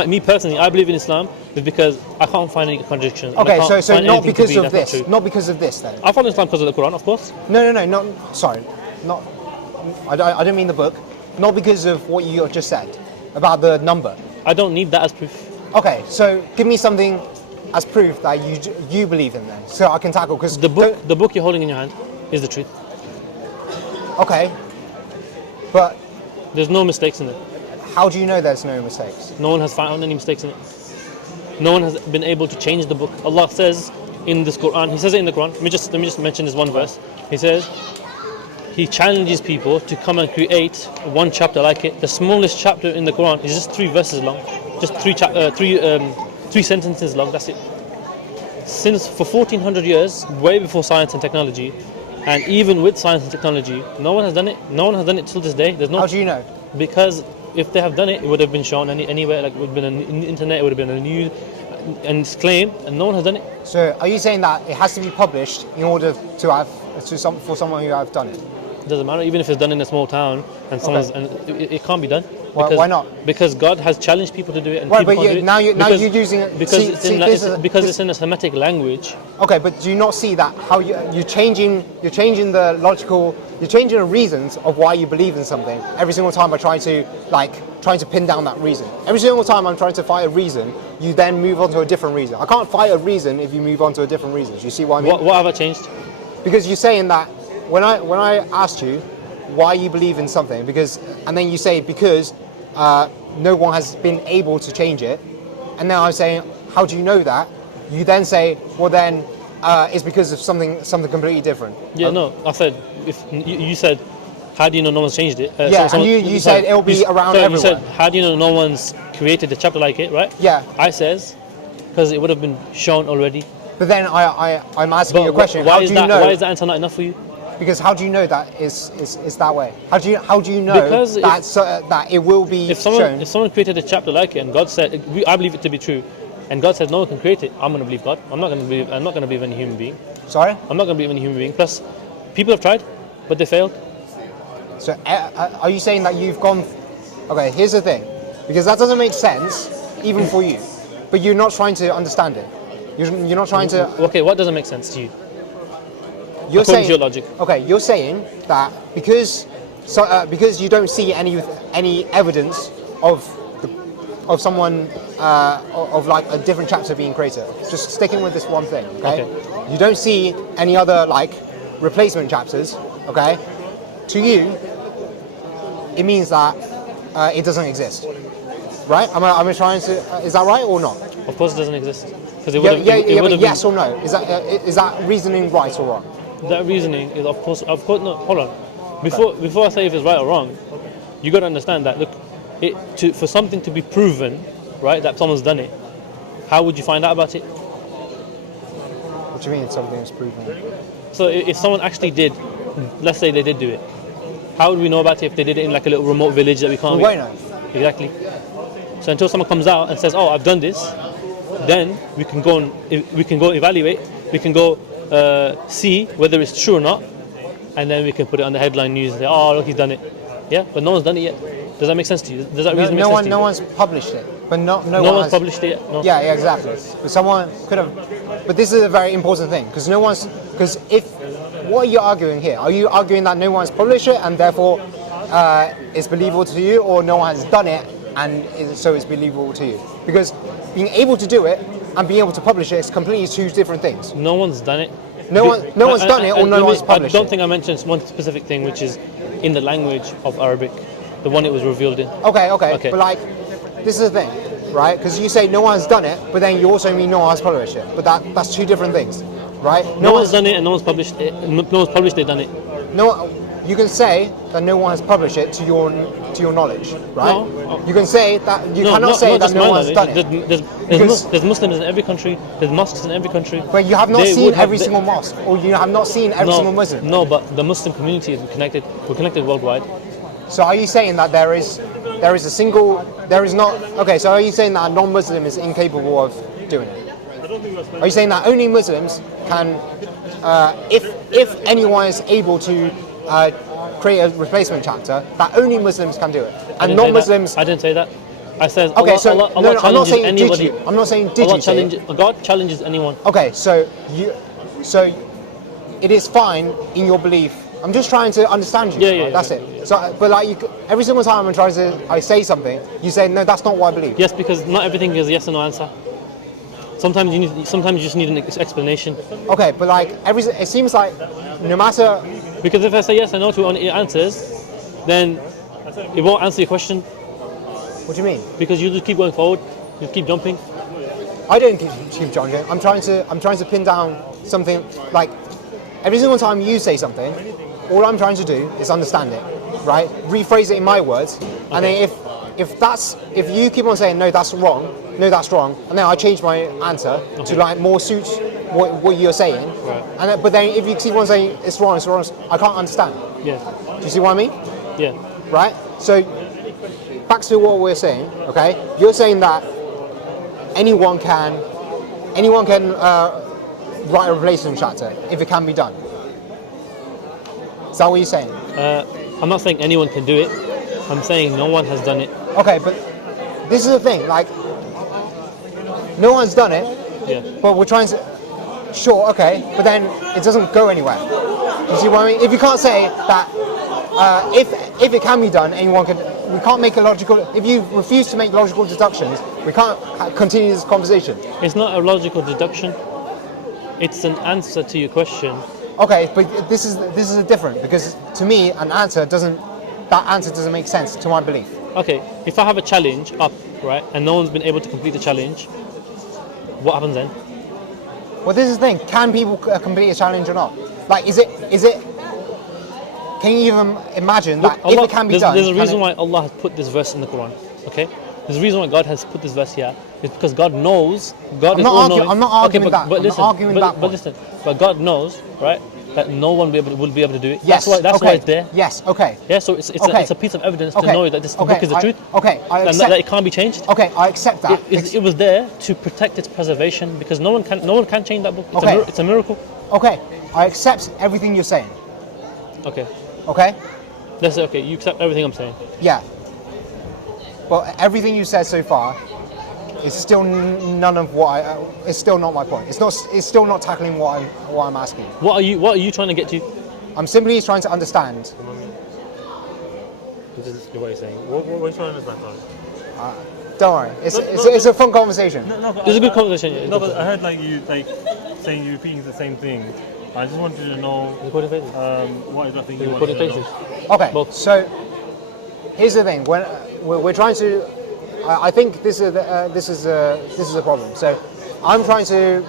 Me personally, I believe in Islam is because I can't find any contradictions. Okay, so not because of this. Not because of this then. I follow Islam because of the Quran, of course. No, not. Sorry, not. I don't mean the book. Not because of what you just said about the number. I don't need that as proof. Okay, so give me something as proof that you believe in then, so I can tackle, because the book you're holding in your hand is the truth. Okay, but there's no mistakes in it. How do you know there's no mistakes? No one has found any mistakes in it. No one has been able to change the book. Allah says in this Quran, He says it in the Quran. Let me just mention this one verse. He says He challenges people to come and create one chapter like it. The smallest chapter in the Quran is just 3 verses long, just three sentences long. That's it. Since for 1400 years, way before science and technology, and even with science and technology, no one has done it. No one has done it till this day. There's no. How do you know? Because if they have done it, it would have been shown anywhere. Like it would have been on the internet. It would have been on the news, and it's claimed, and no one has done it. So, are you saying that it has to be published in order to have for someone who have done it? It doesn't matter, even if it's done in a small town and someone's, and it can't be done. Why not? Because God has challenged people to do it, and right, people but can't do it. Now you're using it because it's in a Semitic language. Okay, but do you not see that how you're changing the logical, you're changing the reasons of why you believe in something every single time by trying to pin down that reason. Every single time I'm trying to fight a reason, you then move on to a different reason. I can't fight a reason if you move on to a different reason. Do you see what I mean? What have I changed? Because you're saying that when I asked you why you believe in something, and then you say because no one has been able to change it, and now I'm saying how do you know that? You then say, well then it's because of something completely different. Yeah, no, I said if you said how do you know no one's changed it? And you said it'll be around everywhere. You said how do you know no one's created a chapter like it, right? Yeah. I says because it would have been shown already. But then I'm asking you a question. Why is that answer not enough for you? Because how do you know that is that way? How do you know that it will be shown? If someone created a chapter like it and God said, I believe it to be true, and God said no one can create it, I'm going to believe God. I'm not going to believe any human being. Sorry? I'm not going to believe any human being. Plus, people have tried, but they failed. So are you saying that you've gone? Okay, here's the thing, because that doesn't make sense even for you, but you're not trying to understand it. You're not trying to. Okay, what doesn't make sense to you? You're according saying, to your logic. Okay, you're saying that because you don't see any evidence of someone of like a different chapter being created. Just sticking with this one thing, okay? You don't see any other like replacement chapters, okay? To you, it means that it doesn't exist, right? Am I trying to? Is that right or not? Of course, it doesn't exist. Because yes or no? Is that reasoning right or wrong? That reasoning is of course no. Hold on. Before I say if it's right or wrong, you got to understand that look, for something to be proven, right, that someone's done it, how would you find out about it? What do you mean something is proven? So if someone actually did, let's say they did do it, how would we know about it if they did it in like a little remote village that we can't? We won't know. Exactly. So until someone comes out and says, "Oh, I've done this," then we can go evaluate. We can go see whether it's true or not, and then we can put it on the headline news and say, "Oh, look, he's done it." Yeah, but no one's done it yet. Does that make sense to you? Does that reason make sense to you? No one's published it, but no No one one's has published it yet. No. Yeah, exactly. But someone could have. But this is a very important thing because if what are you arguing here? Are you arguing that no one's published it and therefore it's believable to you, or no one has done it and so it's believable to you? Because being able to do it and being able to publish it is completely two different things. No one's done it. No one's done it, or no one's published it. I don't think I mentioned one specific thing, which is in the language of Arabic, the one it was revealed in. Okay. But like, this is the thing, right? Because you say no one's done it, but then you also mean no one has published it. But that's two different things, right? No one's done it and no one's published it. No one's published it, done it. No, you can say that no one has published it to your knowledge, right? No. You can say that you cannot say that no one's done it. There's Muslims in every country. There's mosques in every country. But you have not seen every single mosque, or you have not seen every single Muslim. No, but the Muslim community is connected. We're connected worldwide. So are you saying that there is not? Okay, so are you saying that a non-Muslim is incapable of doing it? Are you saying that only Muslims can, if anyone is able to create a replacement chapter, that only Muslims can do it, and non-Muslims? I didn't say that. I said okay. Allah I'm not challenges saying anybody. did you. I'm not saying did you say it. God challenges anyone. Okay, so it is fine in your belief. I'm just trying to understand you. Yeah. That's it. So, but like every single time I say something, you say no, that's not what I believe. Yes, because not everything is a yes or no answer. Sometimes you just need an explanation. Okay, but like it seems like no matter. Because if I say yes or no to your answers, then it won't answer your question. What do you mean? Because you just keep going forward, you keep jumping. I don't keep jumping. I'm trying to pin down something. Like every single time you say something, all I'm trying to do is understand it, right? Rephrase it in my words, okay. And then if you keep on saying no, that's wrong, and then I change my answer to like more suit what you're saying, right. And but then if you keep on saying it's wrong, I can't understand. Yeah. Do you see what I mean? Yeah. Right. So back to what we're saying. Okay, you're saying that anyone can write a replacement chapter if it can be done. Is that what you're saying? I'm not saying anyone can do it. I'm saying no one has done it. Okay, but this is the thing. Like, no one's done it. Yeah. But we're trying to. Sure. Okay. But then it doesn't go anywhere. You see what I mean? If you can't say that, if it can be done, anyone can. We can't make a logical. If you refuse to make logical deductions, we can't continue this conversation. It's not a logical deduction. It's an answer to your question. Okay, but this is different because to me that answer doesn't make sense to my belief. Okay, if I have a challenge up, right, and no one's been able to complete the challenge, what happens then? Well, this is the thing. Can people complete a challenge or not? Like, is it? Can you even imagine that if it can be done? There's a reason why Allah has put this verse in the Quran. Okay, there's a reason why God has put this verse here. It's because God knows. I'm not arguing that. But listen. But God knows, right, that no one will be able to do it. Yes. That's why it's there. Yes. Okay. Yeah. So it's a piece of evidence to know that this book is the truth. Okay. I accept. That it can't be changed. Okay. I accept that. It was there to protect its preservation because no one can change that book. It's a miracle. Okay. I accept everything you're saying. Okay. Okay. Let's say okay. You accept everything I'm saying. Yeah. But everything you said so far is still none of what it's still not my point. It's still not tackling what I'm asking. What are you trying to get to? I'm simply trying to understand. This is what you're saying. What are you trying to understand? Don't worry. It's a fun conversation. It's a good conversation. No, but I heard you saying you're repeating the same thing. I just wanted to know what exactly you want to know. Okay. So here's the thing. When we're trying to, I think this is a problem. So I'm trying to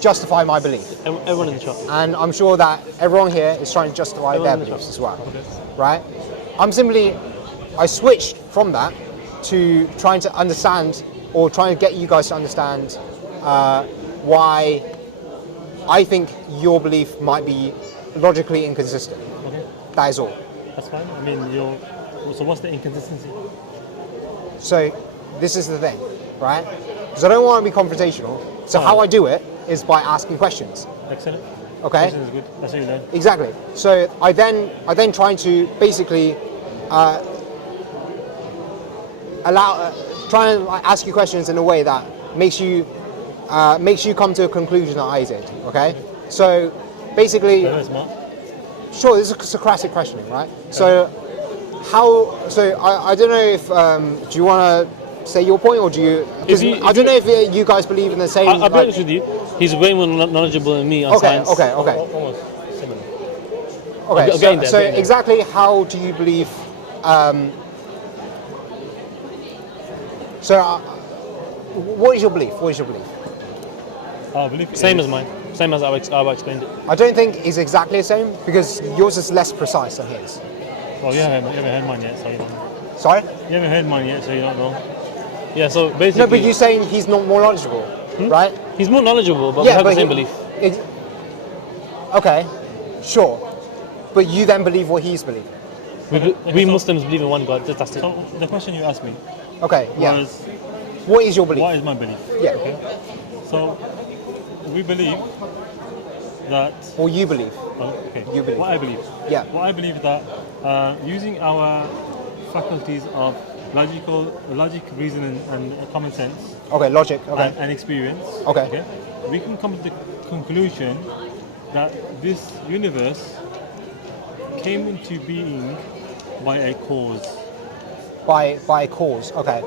justify my belief. Everyone in the shop. And I'm sure that everyone here is trying to justify their beliefs as well. Okay. Right? I switched from that to trying to understand or trying to get you guys to understand why I think your belief might be logically inconsistent. Okay. That is all. That's fine. I mean, so what's the inconsistency? So this is the thing, right? Because I don't want to be confrontational. So how I do it is by asking questions. Excellent. Okay. This is good. That's how you learn. Exactly. So I then try to basically try and ask you questions in a way that makes you come to a conclusion that I did. Okay. So basically, Very smart. sure, this is Socratic questioning, right? So I don't know if do you want to say your point, or do you? Because I don't know if you guys believe in the same. I'll be honest with you. He's way more knowledgeable than me on science. Okay. Almost similar. Okay. So exactly how do you believe? What is your belief? What is your belief? I believe Same as mine. Same as I've explained it. I don't think it's exactly the same because yours is less precise than his. Well, you haven't heard mine yet, so you don't know. Sorry? You haven't heard mine yet, so you don't know. Yeah. So basically. No, but you're saying he's not more knowledgeable, right? He's more knowledgeable, but we have the same belief. Okay, sure. But you then believe what he's believing. We Muslims believe in one God. That's it. So the question you asked me Okay, yeah. was, What is your belief? what is my belief? Yeah. Okay. So we believe that. Or you believe. Okay. You believe. What I believe. Yeah. What I believe that using our faculties of logic, reason, and common sense. Okay, logic. Okay. And experience. Okay. We can come to the conclusion that this universe came into being by a cause. By a cause. Okay.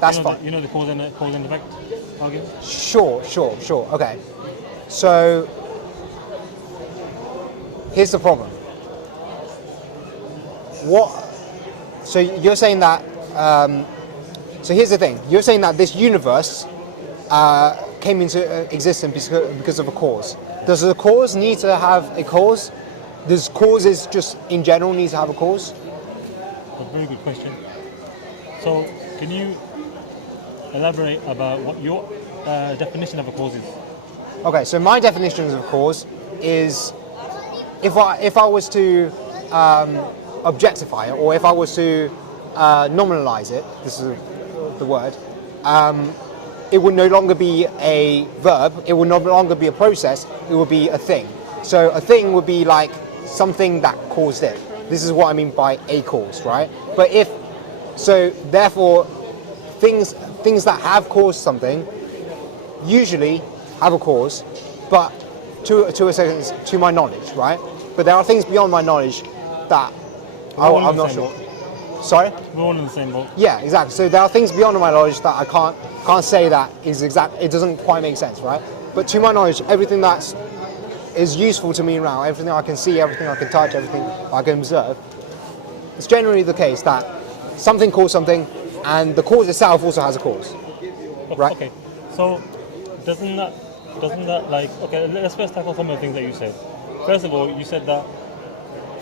That's fine. You know the cause and effect argument? Sure. Okay. So here's the problem. So you're saying that. So here's the thing. You're saying that this universe came into existence because of a cause. Does the cause need to have a cause? Does causes just in general need to have a cause? A very good question. So can you elaborate about what your definition of a cause is? Okay, so my definition of a cause is if I was to objectify it, or if I was to nominalize it, this is the word, it would no longer be a verb, it would no longer be a process, it would be a thing. So a thing would be like something that caused it. This is what I mean by a cause, right? But therefore, things that have caused something usually have a cause, but to a certain, to my knowledge, right? But there are things beyond my knowledge that I'm not sure. Sorry? We're all in the same boat. Yeah, exactly. So there are things beyond my knowledge that I can't say that is exact. It doesn't quite make sense, right? But to my knowledge, everything that is useful to me around, everything I can see, everything I can touch, everything I can observe, it's generally the case that something caused something, and the cause itself also has a cause, right? Okay. So doesn't that let's first tackle some of the things that you said. First of all, you said that,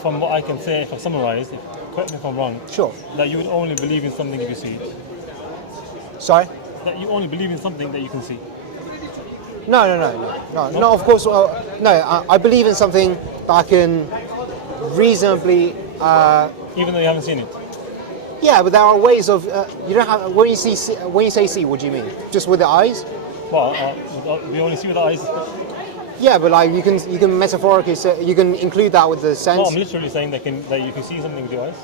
from what I can say, if I summarize, correct me if I'm wrong, Sure. that you would only believe in something if you see it. Sorry? That you only believe in something that you can see. No. Of course, no. I believe in something that I can reasonably. Even though you haven't seen it. Yeah, but there are ways of. You don't have when you say see. What do you mean? Just with the eyes? Well, we only see with the eyes. Yeah, but like you can metaphorically say, you can include that with the sense. No, I'm literally saying that you can see something with your eyes.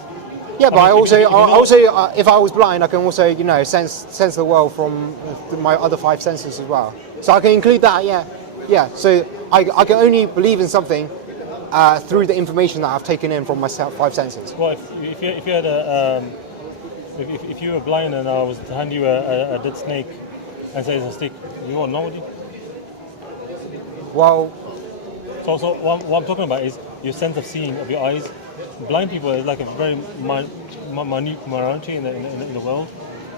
Yeah, but I also know. if I was blind, I can also sense the world from my other five senses as well. So I can include that. Yeah. So I can only believe in something through the information that I've taken in from my five senses. Well, if you had if you were blind and I was to hand you a dead snake and say it's a stick, you won't know, would you? Well. So what I'm talking about is your sense of seeing of your eyes. Blind people is like a very minute minority in the world.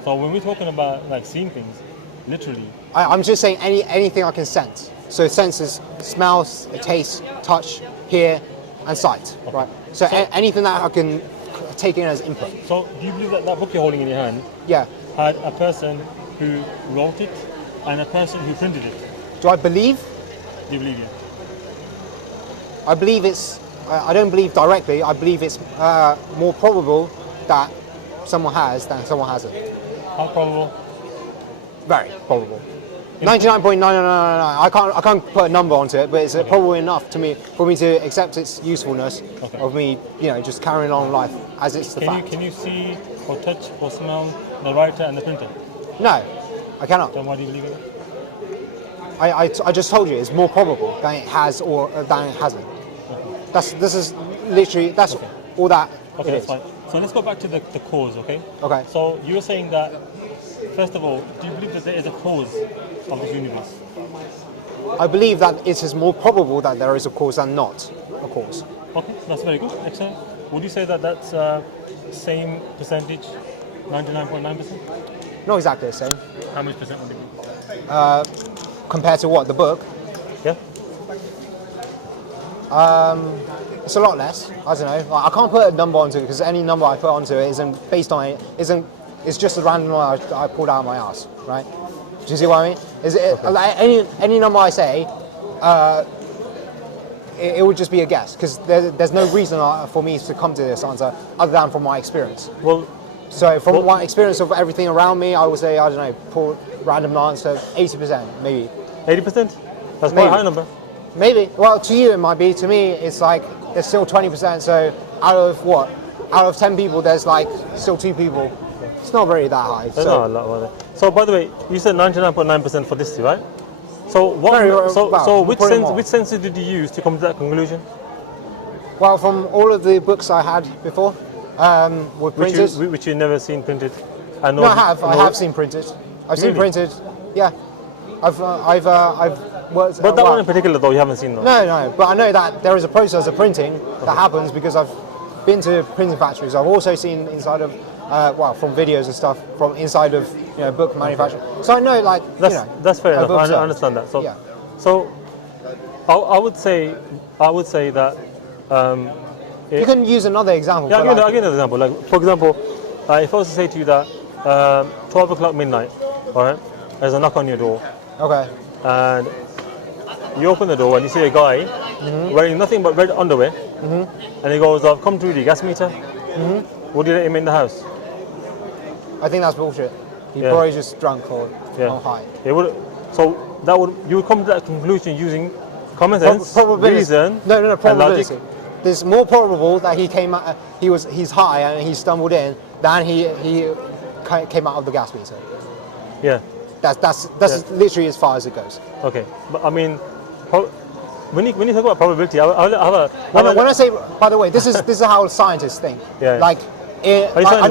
So when we're talking about like seeing things, literally. I'm just saying anything I can sense. So senses, smell, taste, touch, hear, and sight. Okay. Right. So anything that I can take in as input. So do you believe that book you're holding in your hand? Yeah. Had a person who wrote it and a person who printed it? Do I believe? Do you believe it? I believe it's. I don't believe directly. I believe it's more probable that someone has than someone hasn't. How probable? Very probable. 99.9999. I can't put a number onto it, but it's probable enough to me for me to accept its usefulness of me, just carrying on life as it's the fact. Can you see or touch or smell the writer and the printer? No, I cannot. Then why do you believe it? I just told you it's more probable than it has or than it hasn't. This is literally all that. Okay, that's fine. So let's go back to the cause, okay? Okay. So you were saying that, first of all, do you believe that there is a cause of this universe? I believe that it is more probable that there is a cause than not a cause. Okay, that's very good. Excellent. Would you say that that's same percentage, 99.9%? Not exactly the same. How much percent would it be? Compared to what? The book? Yeah. It's a lot less. I don't know. Like, I can't put a number onto it because any number I put onto it isn't based on it. It's just a random one I pulled out of my ass, right? Do you see what I mean? Like any number I say, it would just be a guess because there's no reason for me to come to this answer other than from my experience. So from my experience of everything around me, I would say, I don't know, pull random answer, 80% maybe. 80%? That's quite a high number. Maybe. Well, to you it might be. To me, it's like there's still 20%. So out of 10 people, there's like still 2 people. It's not very that high. That's not a lot, was it? So by the way, you said 99.9% for this, right? So which senses did you use to come to that conclusion? Well, from all of the books I had before, with printers. Which you never seen printed? I have seen printed. I've seen printed. Yeah, I've worked. But that one in particular, though, you haven't seen, though. No. But I know that there is a process of printing that happens because I've been to printing factories. I've also seen inside of, from videos and stuff, from inside of book manufacturing. So I know, like, that's fair enough. I understand that. So, yeah. So I would say that. You can use another example. Yeah, I'll give you another example. Like, for example, if I was to say to you that 12 o'clock midnight, all right, there's a knock on your door. Okay. And you open the door and you see a guy wearing nothing but red underwear, and he goes, "I've come through the gas meter." Would you let him in the house? I think that's bullshit. He probably just drunk or on high. You would come to that conclusion using common sense, reason, no, probability. and logic. There's more probable that he came out. He's high and he stumbled in than he came out of the gas meter. Yeah. That's literally as far as it goes. Okay, but I mean, when you talk about probability, When I say, by the way, this is how scientists think. Yeah. Like, I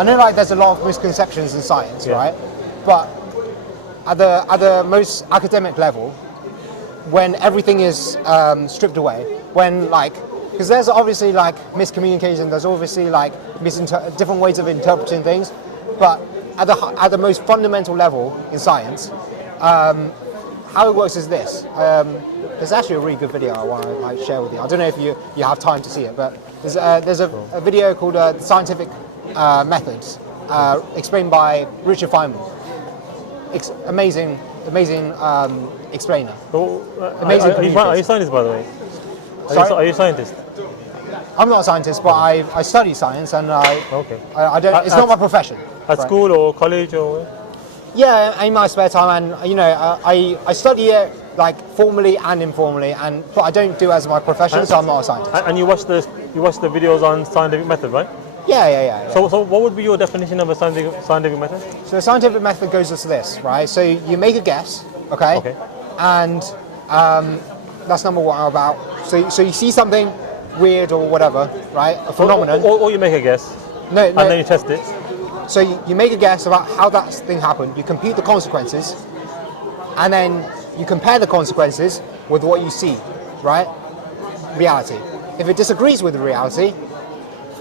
know, like there's a lot of misconceptions in science, right? But at the most academic level, when everything is stripped away, because there's obviously like miscommunication, there's obviously like different ways of interpreting things, but at the most fundamental level in science, how it works is this. There's actually a really good video I want to share with you. I don't know if you have time to see it, but there's a video called Scientific Methods, explained by Richard Feynman. Amazing explainer. Are you a scientist, by the way? Are you a scientist? I'm not a scientist, but I study science, and I don't. It's not my profession. At school or college or? Yeah, in my spare time, and I study it like formally and informally, but I don't do it as my profession, so I'm not a scientist. And you watch the videos on scientific method, right? Yeah. So what would be your definition of a scientific method? So the scientific method goes as this, right? So you make a guess, okay? And that's number one about. So you see something weird or whatever, right? A phenomenon. Or you make a guess. No. And then you test it. So you make a guess about how that thing happened. You compute the consequences, and then you compare the consequences with what you see, right? Reality. If it disagrees with the reality,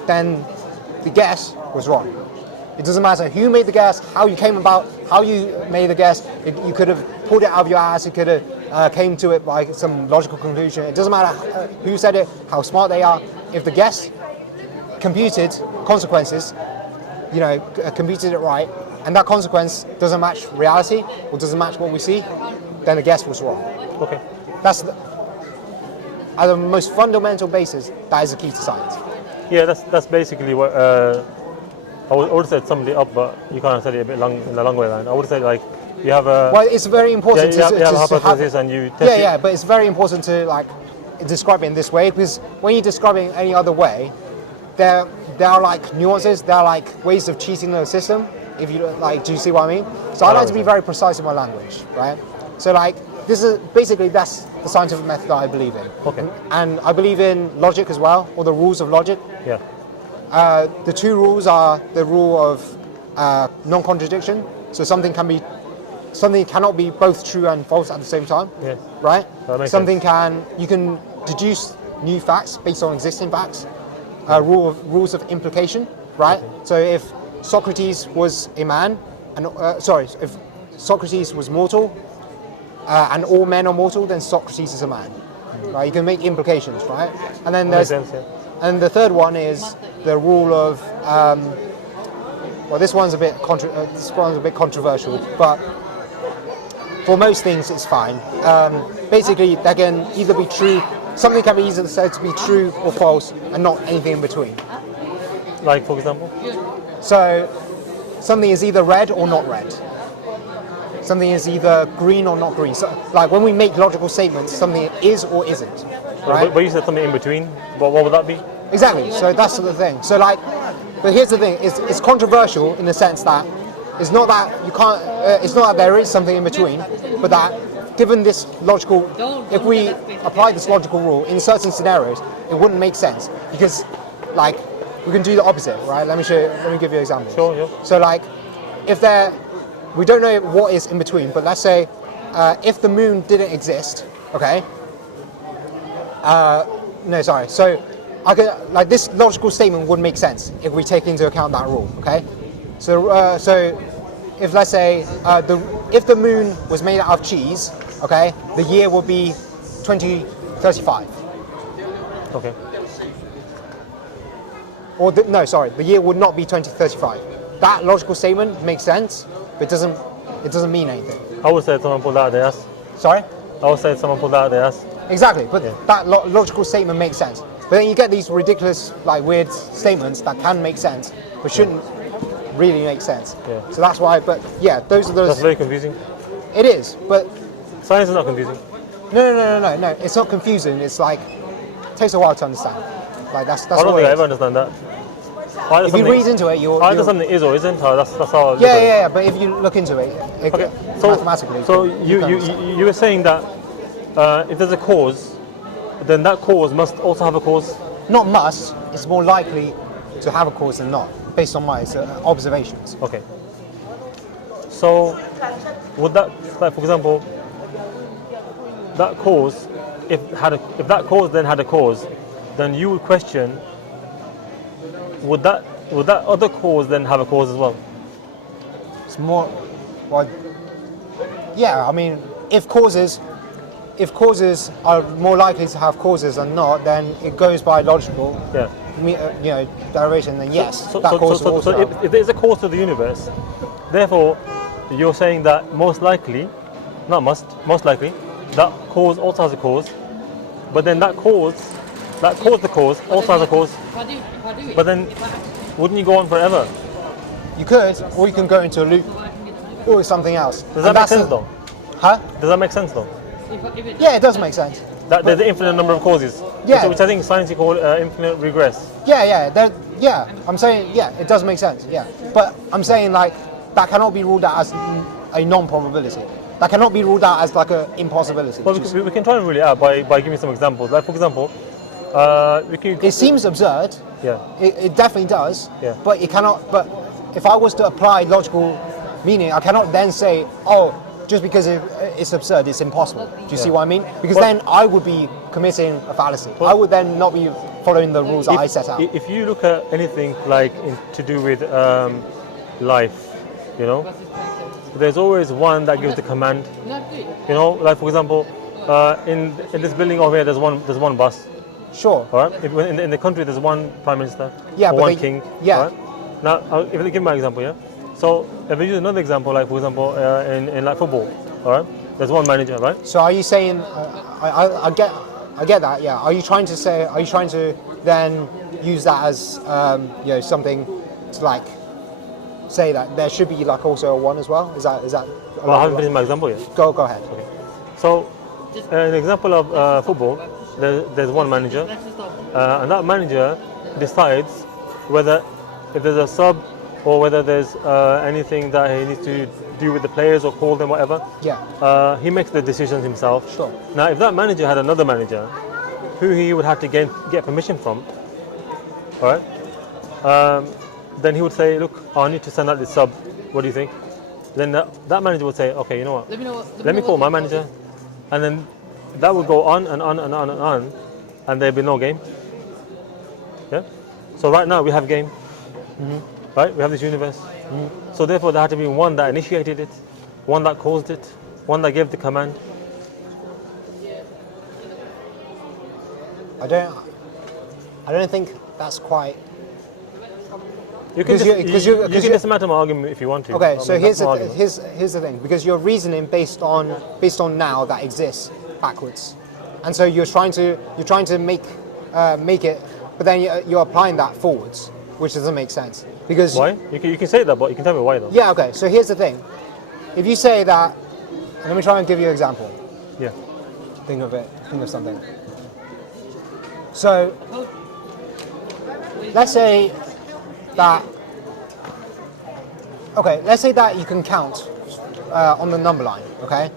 then the guess was wrong. It doesn't matter who made the guess, how you came about, how you made the guess. You could have pulled it out of your ass. You could have came to it by some logical conclusion. It doesn't matter who said it, how smart they are. If the guess computed consequences, computed it right, and that consequence doesn't match reality or doesn't match what we see, then the guess was wrong. Okay. That's at the most fundamental basis. That is the key to science. Yeah, that's basically what I would say summed it up, but you kind of said it a bit in the long way around. I would say like you have a Well, it's very important you have a to hypothesis and you test yeah, but it's very important to like describe it in this way, because when you're describing it any other way, there are like nuances, there are like ways of cheating the system. If you like, do you see what I mean? So I like to be very precise in my language, right? So like this is basically that's the scientific method that I believe in. Okay. And I believe in logic as well, or the rules of logic. Yeah. The two rules are the rule of non-contradiction. So something cannot be both true and false at the same time. Yeah. Right? That makes Something sense. you can deduce new facts based on existing facts. Rules of implication. Right? Okay. So if Socrates was a man, and if Socrates was mortal, and all men are mortal, then Socrates is a man. Right? You can make implications, right? And then Makes there's sense, yeah. and the third one is the rule of well, this one's a bit controversial, but for most things it's fine. Basically, they can either be true. Something can be easily said to be true or false, and not anything in between. Like for example. So something is either red or not red. Something is either green or not green. So, like when we make logical statements, something is or isn't. Right? But you said something in between. What would that be? Exactly. So that's the thing. So like, but here's the thing: it's controversial in the sense that it's not that you can't. It's not that there is something in between, but that given this logical, if we apply this logical rule in certain scenarios, it wouldn't make sense because, like, we can do the opposite, right? Let me show you. Let me give you an example. Sure. Yeah. So like, we don't know what is in between, but let's say if the moon didn't exist, okay? No, sorry. So I could, like, this logical statement would make sense if we take into account that rule, okay? So if let's say if the moon was made out of cheese, okay, the year would be 2035. Okay. Or the year would not be 2035. That logical statement makes sense, but it doesn't mean anything. I would say someone pulled out their ass. Sorry? I would say someone pulled out their ass. Exactly, but that logical statement makes sense. But then you get these ridiculous, like, weird statements that can make sense, but shouldn't really make sense. Yeah. So that's why. But yeah, those are those. That's very confusing. It is, but Science is not confusing. no. It's not confusing. It's like it takes a while to understand. Like that's I don't what think it I is. ever understand that. If you read into it, either something is or isn't. That's how. I look at it. yeah. But if you look into it, mathematically. So you can understand. you were saying that if there's a cause, then that cause must also have a cause. Not must. It's more likely to have a cause than not, based on my observations. Okay. So would that, like for example, that cause, if that cause then had a cause, then you would question, would that other cause then have a cause as well? It's more, well, yeah. I mean, if causes are more likely to have causes than not, then it goes by logical, derivation. Then yes, that cause will also have. If there's a cause to the universe, therefore you're saying that most likely, most likely, that cause also has a cause, but then that caused the cause also has a cause. But then, wouldn't you go on forever? You could, or you can go into a loop, or something else. Does that make sense though? Huh? Does that make sense though? Yeah, it does make sense. That there's an infinite number of causes. Yeah. Which I think science call infinite regress. Yeah. I'm saying, yeah, it does make sense. Yeah, but I'm saying like that cannot be ruled out as a non-probability. That cannot be ruled out as like an impossibility. Well, we can try and rule it out by giving some examples. Like for example, it seems absurd. Yeah. It definitely does. Yeah. But it cannot. But if I was to apply logical meaning, I cannot then say, oh, just because it's absurd, it's impossible. Do you see what I mean? Because then I would be committing a fallacy. I would then not be following the rules that I set out. If you look at anything like to do with life, you know, there's always one that gives the command. You know, like for example, in this building over here, there's one boss. Sure. All right. In the country, there's one prime minister. Yeah, or but one king. Yeah. All right? Now, if I give my example, yeah. So if I use another example, like for example, in like football, all right, there's one manager, right? So are you saying? I get that. Yeah. Are you trying to then use that as something to like say that there should be like also a 1 as well? Is that? Well, I haven't finished my example yet. Go ahead. Okay. So, an example of football, there's one manager, and that manager decides whether if there's a sub or whether there's anything that he needs to do with the players or call them, whatever. Yeah. He makes the decisions himself. Sure. Now, if that manager had another manager, who he would have to get permission from, all right? Then he would say, look, I need to send out this sub. What do you think? Then that manager would say, okay, you know what? Let me call my manager, and then that would go on and on and on and on, and there'd be no game. Yeah. So right now we have game. Right? We have this universe. So therefore there had to be one that initiated it, one that caused it, one that gave the command. I don't think that's quite. You can dismantle my argument if you want to. Okay, so here's the thing, because you're reasoning based on now that exists backwards, and so you're trying to make it, but then you're applying that forwards, which doesn't make sense. Because why? You can say that, but you can tell me why though. Yeah. Okay. So here's the thing. If you say that, let me try and give you an example. Yeah. Think of something. So let's say that. Okay. Let's say that you can count on the number line. Okay.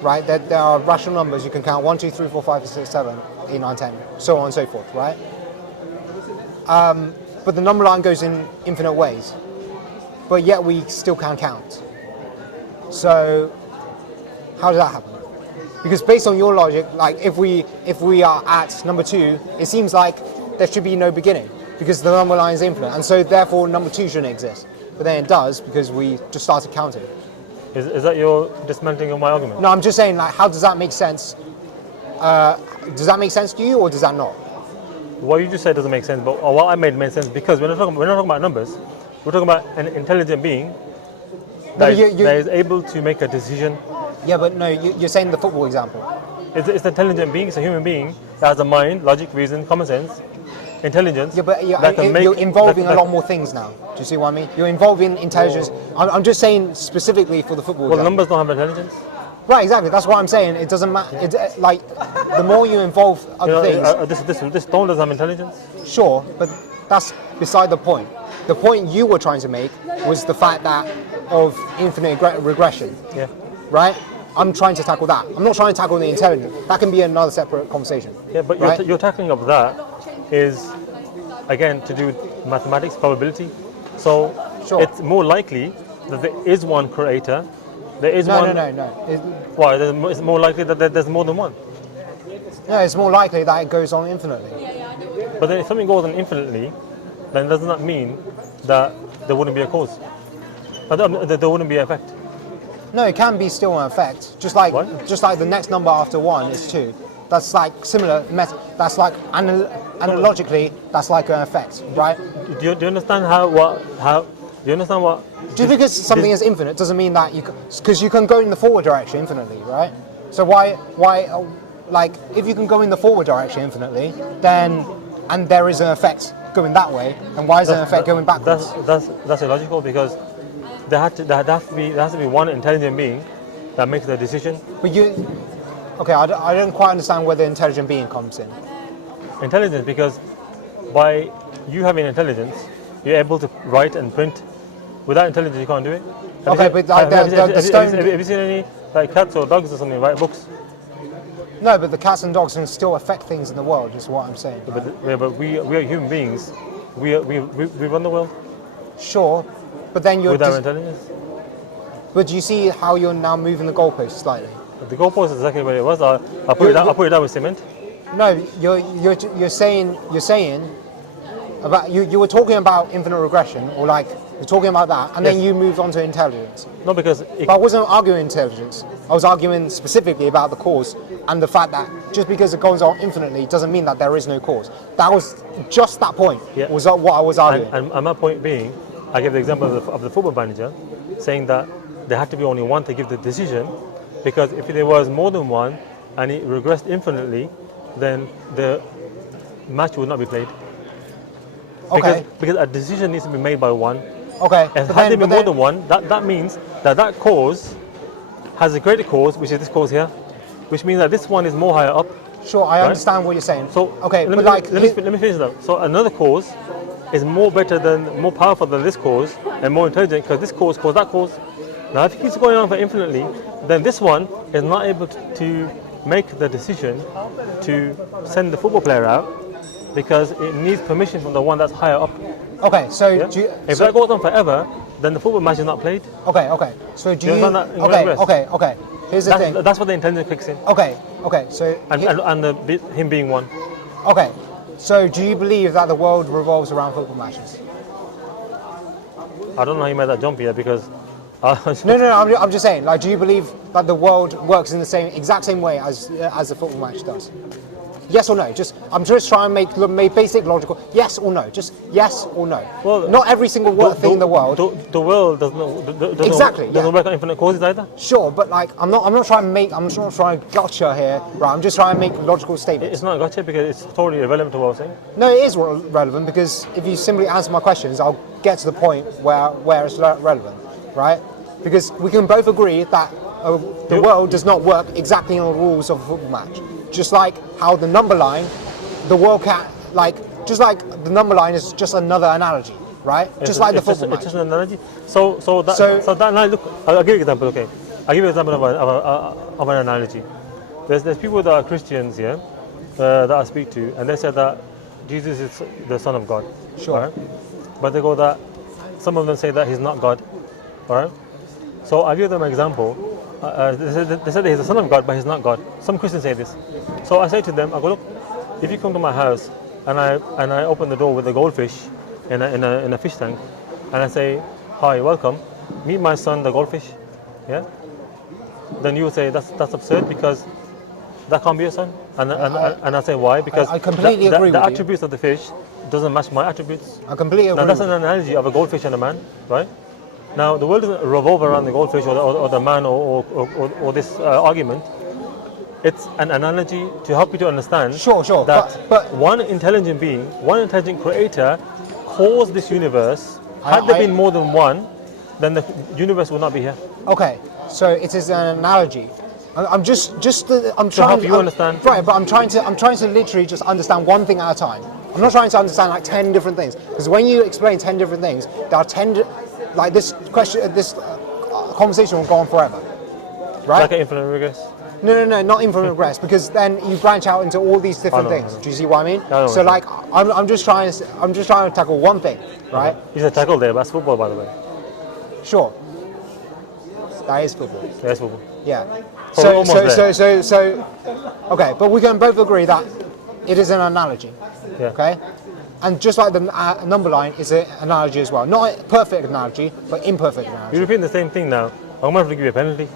Right. There are rational numbers you can count 1, 2, 3, 4, 5, 6, 7, 8, 9, 10, so on and so forth. Right. But the number line goes in infinite ways, but yet we still can't count. So how does that happen? Because based on your logic, like if we are at number 2, it seems like there should be no beginning because the number line is infinite, and so therefore number 2 shouldn't exist. But then it does because we just started counting. Is that your dismantling of my argument? No, I'm just saying, like, how does that make sense? Does that make sense to you, or does that not? What you just said doesn't make sense, but what I made sense because we're not talking about numbers. We're talking about an intelligent being that is able to make a decision. Yeah, but no, you're saying the football example. It's an intelligent being. It's a human being that has a mind, logic, reason, common sense, intelligence. Yeah, but you're involving a lot more things now. Do you see what I mean? You're involving intelligence. I'm just saying specifically for the football. Well, the numbers don't have intelligence. Right, exactly. That's what I'm saying. It doesn't matter. Like the more you involve other things. This stone doesn't have intelligence. Sure, but that's beside the point. The point you were trying to make was the fact that of infinite regression. Yeah. Right. I'm trying to tackle that. I'm not trying to tackle the intelligence. That can be another separate conversation. Yeah, but right? your tackling of that is again to do with mathematics, probability. So sure. It's more likely that there is one creator. There is one. No. Why? It's more likely that there's more than one. No, it's more likely that it goes on infinitely. But then if something goes on infinitely, then doesn't that mean that there wouldn't be a cause? That there wouldn't be an effect? No, it can be still an effect. Just like the next number after 1 is 2. That's like similar. That's like analogically, that's like an effect, right? Do you understand how? Do you understand what? Just because something is infinite doesn't mean that because you can go in the forward direction infinitely, right? So why, like, if you can go in the forward direction infinitely, then and there is an effect going that way, and why is there an effect going backwards? That's illogical because there has to be one intelligent being that makes the decision. But I don't quite understand where the intelligent being comes in. Intelligence, because by you having intelligence, you're able to write and print. Without intelligence, you can't do it. Have you seen any like cats or dogs or something write books? No, but the cats and dogs can still affect things in the world. Is what I'm saying. But we are human beings. We run the world. Sure, but then you're with our intelligence. But do you see how you're now moving the goalpost slightly? The goalpost is exactly where it was. I put it down with cement. No, you're saying about you were talking about infinite regression, or like you're talking about that, and then you moved on to intelligence. No, because but I wasn't arguing intelligence. I was arguing specifically about the cause and the fact that just because it goes on infinitely doesn't mean that there is no cause. That was just that point. Yeah. Was what I was arguing. And my point being, I gave the example of the football manager, saying that there had to be only one to give the decision, because if there was more than one and it regressed infinitely, then match would not be played. Okay. Because a decision needs to be made by one. Okay. And had there been more than one, that means that cause has a greater cause, which is this cause here, which means that this one is more higher up. Sure, I understand what you're saying. So okay, let me finish that. So another cause is more powerful than this cause and more intelligent because this cause caused that cause. Now, if it keeps going on for infinitely, then this one is not able to make the decision to send the football player out because it needs permission from the one that's higher up. Okay, so yeah? If that goes on forever, then the football match is not played. Okay. So do you? Okay. Here's the thing. That's what the intelligence kicks in. Okay. So him being one. Okay. So do you believe that the world revolves around football matches? I don't know how you made that jump here because. No. I'm just saying. Like, do you believe that the world works in the exact same way as the football match does? Yes or no? I'm just trying to make basic logical. Yes or no? Just yes or no. Well, not every single thing in the world. The world doesn't exactly. Doesn't work on infinite causes either. Sure, but like I'm not trying to gotcha here, right? I'm just trying to make logical statements. It's not gotcha because it's totally irrelevant to what I'm saying. No, it is relevant because if you simply answer my questions, I'll get to the point where it's relevant, right? Because we can both agree that the world does not work exactly on the rules of a football match. Just like how the number line, the world just like the number line is just another analogy, right? Just like the football match. It's just an analogy. So that now look, I'll give you an example. Okay, I'll give you an example of an analogy. There's people that are Christians here that I speak to, and they said that Jesus is the Son of God. Sure. Right? But they go that some of them say that he's not God. All right. So I'll give them an example. They said that he's the Son of God, but he's not God. Some Christians say this. So I say to them, I go, look, if you come to my house and I open the door with a goldfish in a fish tank, and I say, hi, welcome, meet my son, the goldfish, yeah? Then you would say that's absurd because that can't be your son. And I say why? Because I completely agree with the you. attributes of the fish doesn't match my attributes. I completely agree. Now that's an analogy of a goldfish and a man, right? Now, the world doesn't revolve around the goldfish or the man or this argument. It's an analogy to help you to understand that but one intelligent being, one intelligent creator caused this universe. Had there been more than one, then the universe would not be here. Okay, so it is an analogy. I'm trying to help you understand. Right, but I'm trying to literally just understand one thing at a time. I'm not trying to understand like 10 different things. Because when you explain 10 different things, there are 10... Like this conversation will go on forever, right? Like an infinite regress? No, not infinite regress, because then you branch out into all these different things. Do you see what I mean? So like, I'm just trying to tackle one thing, right? Okay. You said tackle there, but that's football, by the way. Sure. That is football. Yeah, that's football. Yeah. So, okay, but we can both agree that it is an analogy. Yeah. Okay. And just like the number line is an analogy as well. Not a perfect analogy, but imperfect analogy. You're repeating the same thing now. I'm going to have to give you a penalty.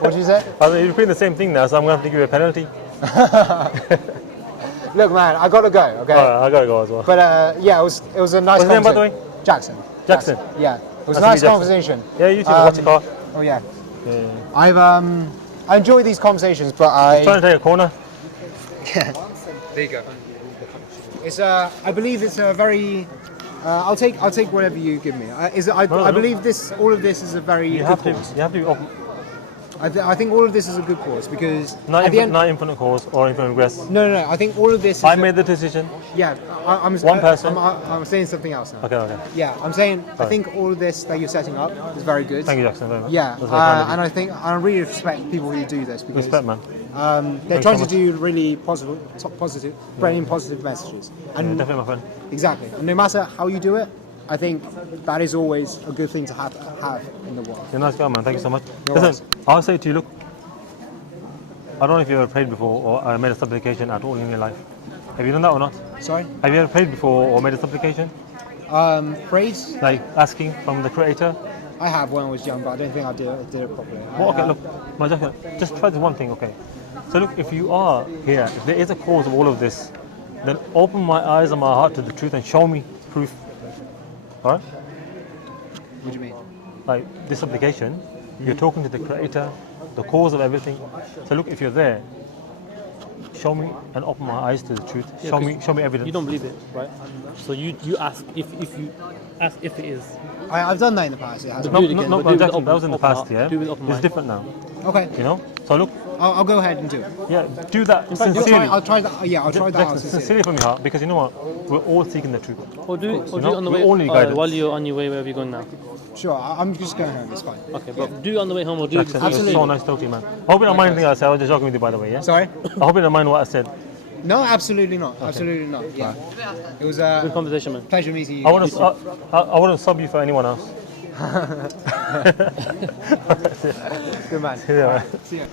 What did you say? You're repeating the same thing now, so I'm going to have to give you a penalty. Look, man, I got to go, okay? I got to go as well. But yeah, it was a nice conversation. What's your name, by the way? Jackson. Yeah. It was a nice conversation. Yeah, you too. Watch your car. Oh, yeah. I enjoy these conversations, but I'm trying to take a corner. Yeah. There you go. It's I believe it's a very. I'll take whatever you give me. I believe all of this is a very good cause. You have to be open. I think all of this is a good cause because not infinite cause or infinite regress. No. I think all of this. I made the decision. Yeah, I'm one person. I'm saying something else now. Okay. Yeah, I'm saying I think all of this that you're setting up is very good. Thank you, Jackson. Very much. Yeah, and I really respect people who do this because respect, man. They're trying to do really positive, bringing positive messages. And definitely, my friend. Exactly. And no matter how you do it, I think that is always a good thing to have in the world. You're a nice guy, man. Thank you so much. No Listen, I'll say to you, look, I don't know if you've ever prayed before or made a supplication at all in your life. Have you done that or not? Sorry? Have you ever prayed before or made a supplication? Praise? Like asking from the Creator? I have when I was young, but I don't think I did it properly. Well, okay, look, my Jackson, just try this one thing, okay? So look, if you are here, if there is a cause of all of this, then open my eyes and my heart to the truth and show me proof. Alright? What do you mean? Like this application, you're talking to the Creator, the cause of everything. So look, if you're there, show me and open my eyes to the truth. Yeah, Show me evidence. You don't believe it, right? So you ask if you ask if it is. I've done that in the past. It has. But do it again, No, but do it with that was in the open past, heart. yeah. Do it with open It's mind. different now, Okay. you know. So look, I'll go ahead and do it. yeah, do that I'll sincerely. try that. Yeah, I'll try that out sincerely. Sincerely from your heart, because you know what, we're all seeking the truth. Or do it know, on the we way all need guidance. while you're on your way wherever you're going now. Sure, I'm just going home. It's fine. Okay, but do it on the way home or do it. Jackson, it was so nice talking to you, man. I hope you don't mind anything I said. I was just joking with you, by the way. Yeah. Sorry? I hope you don't mind what I said. No, absolutely not. Absolutely not. Yeah. It was a Good conversation, man. pleasure meeting you. I wouldn't sub you for anyone else. Good man. Yeah. See ya.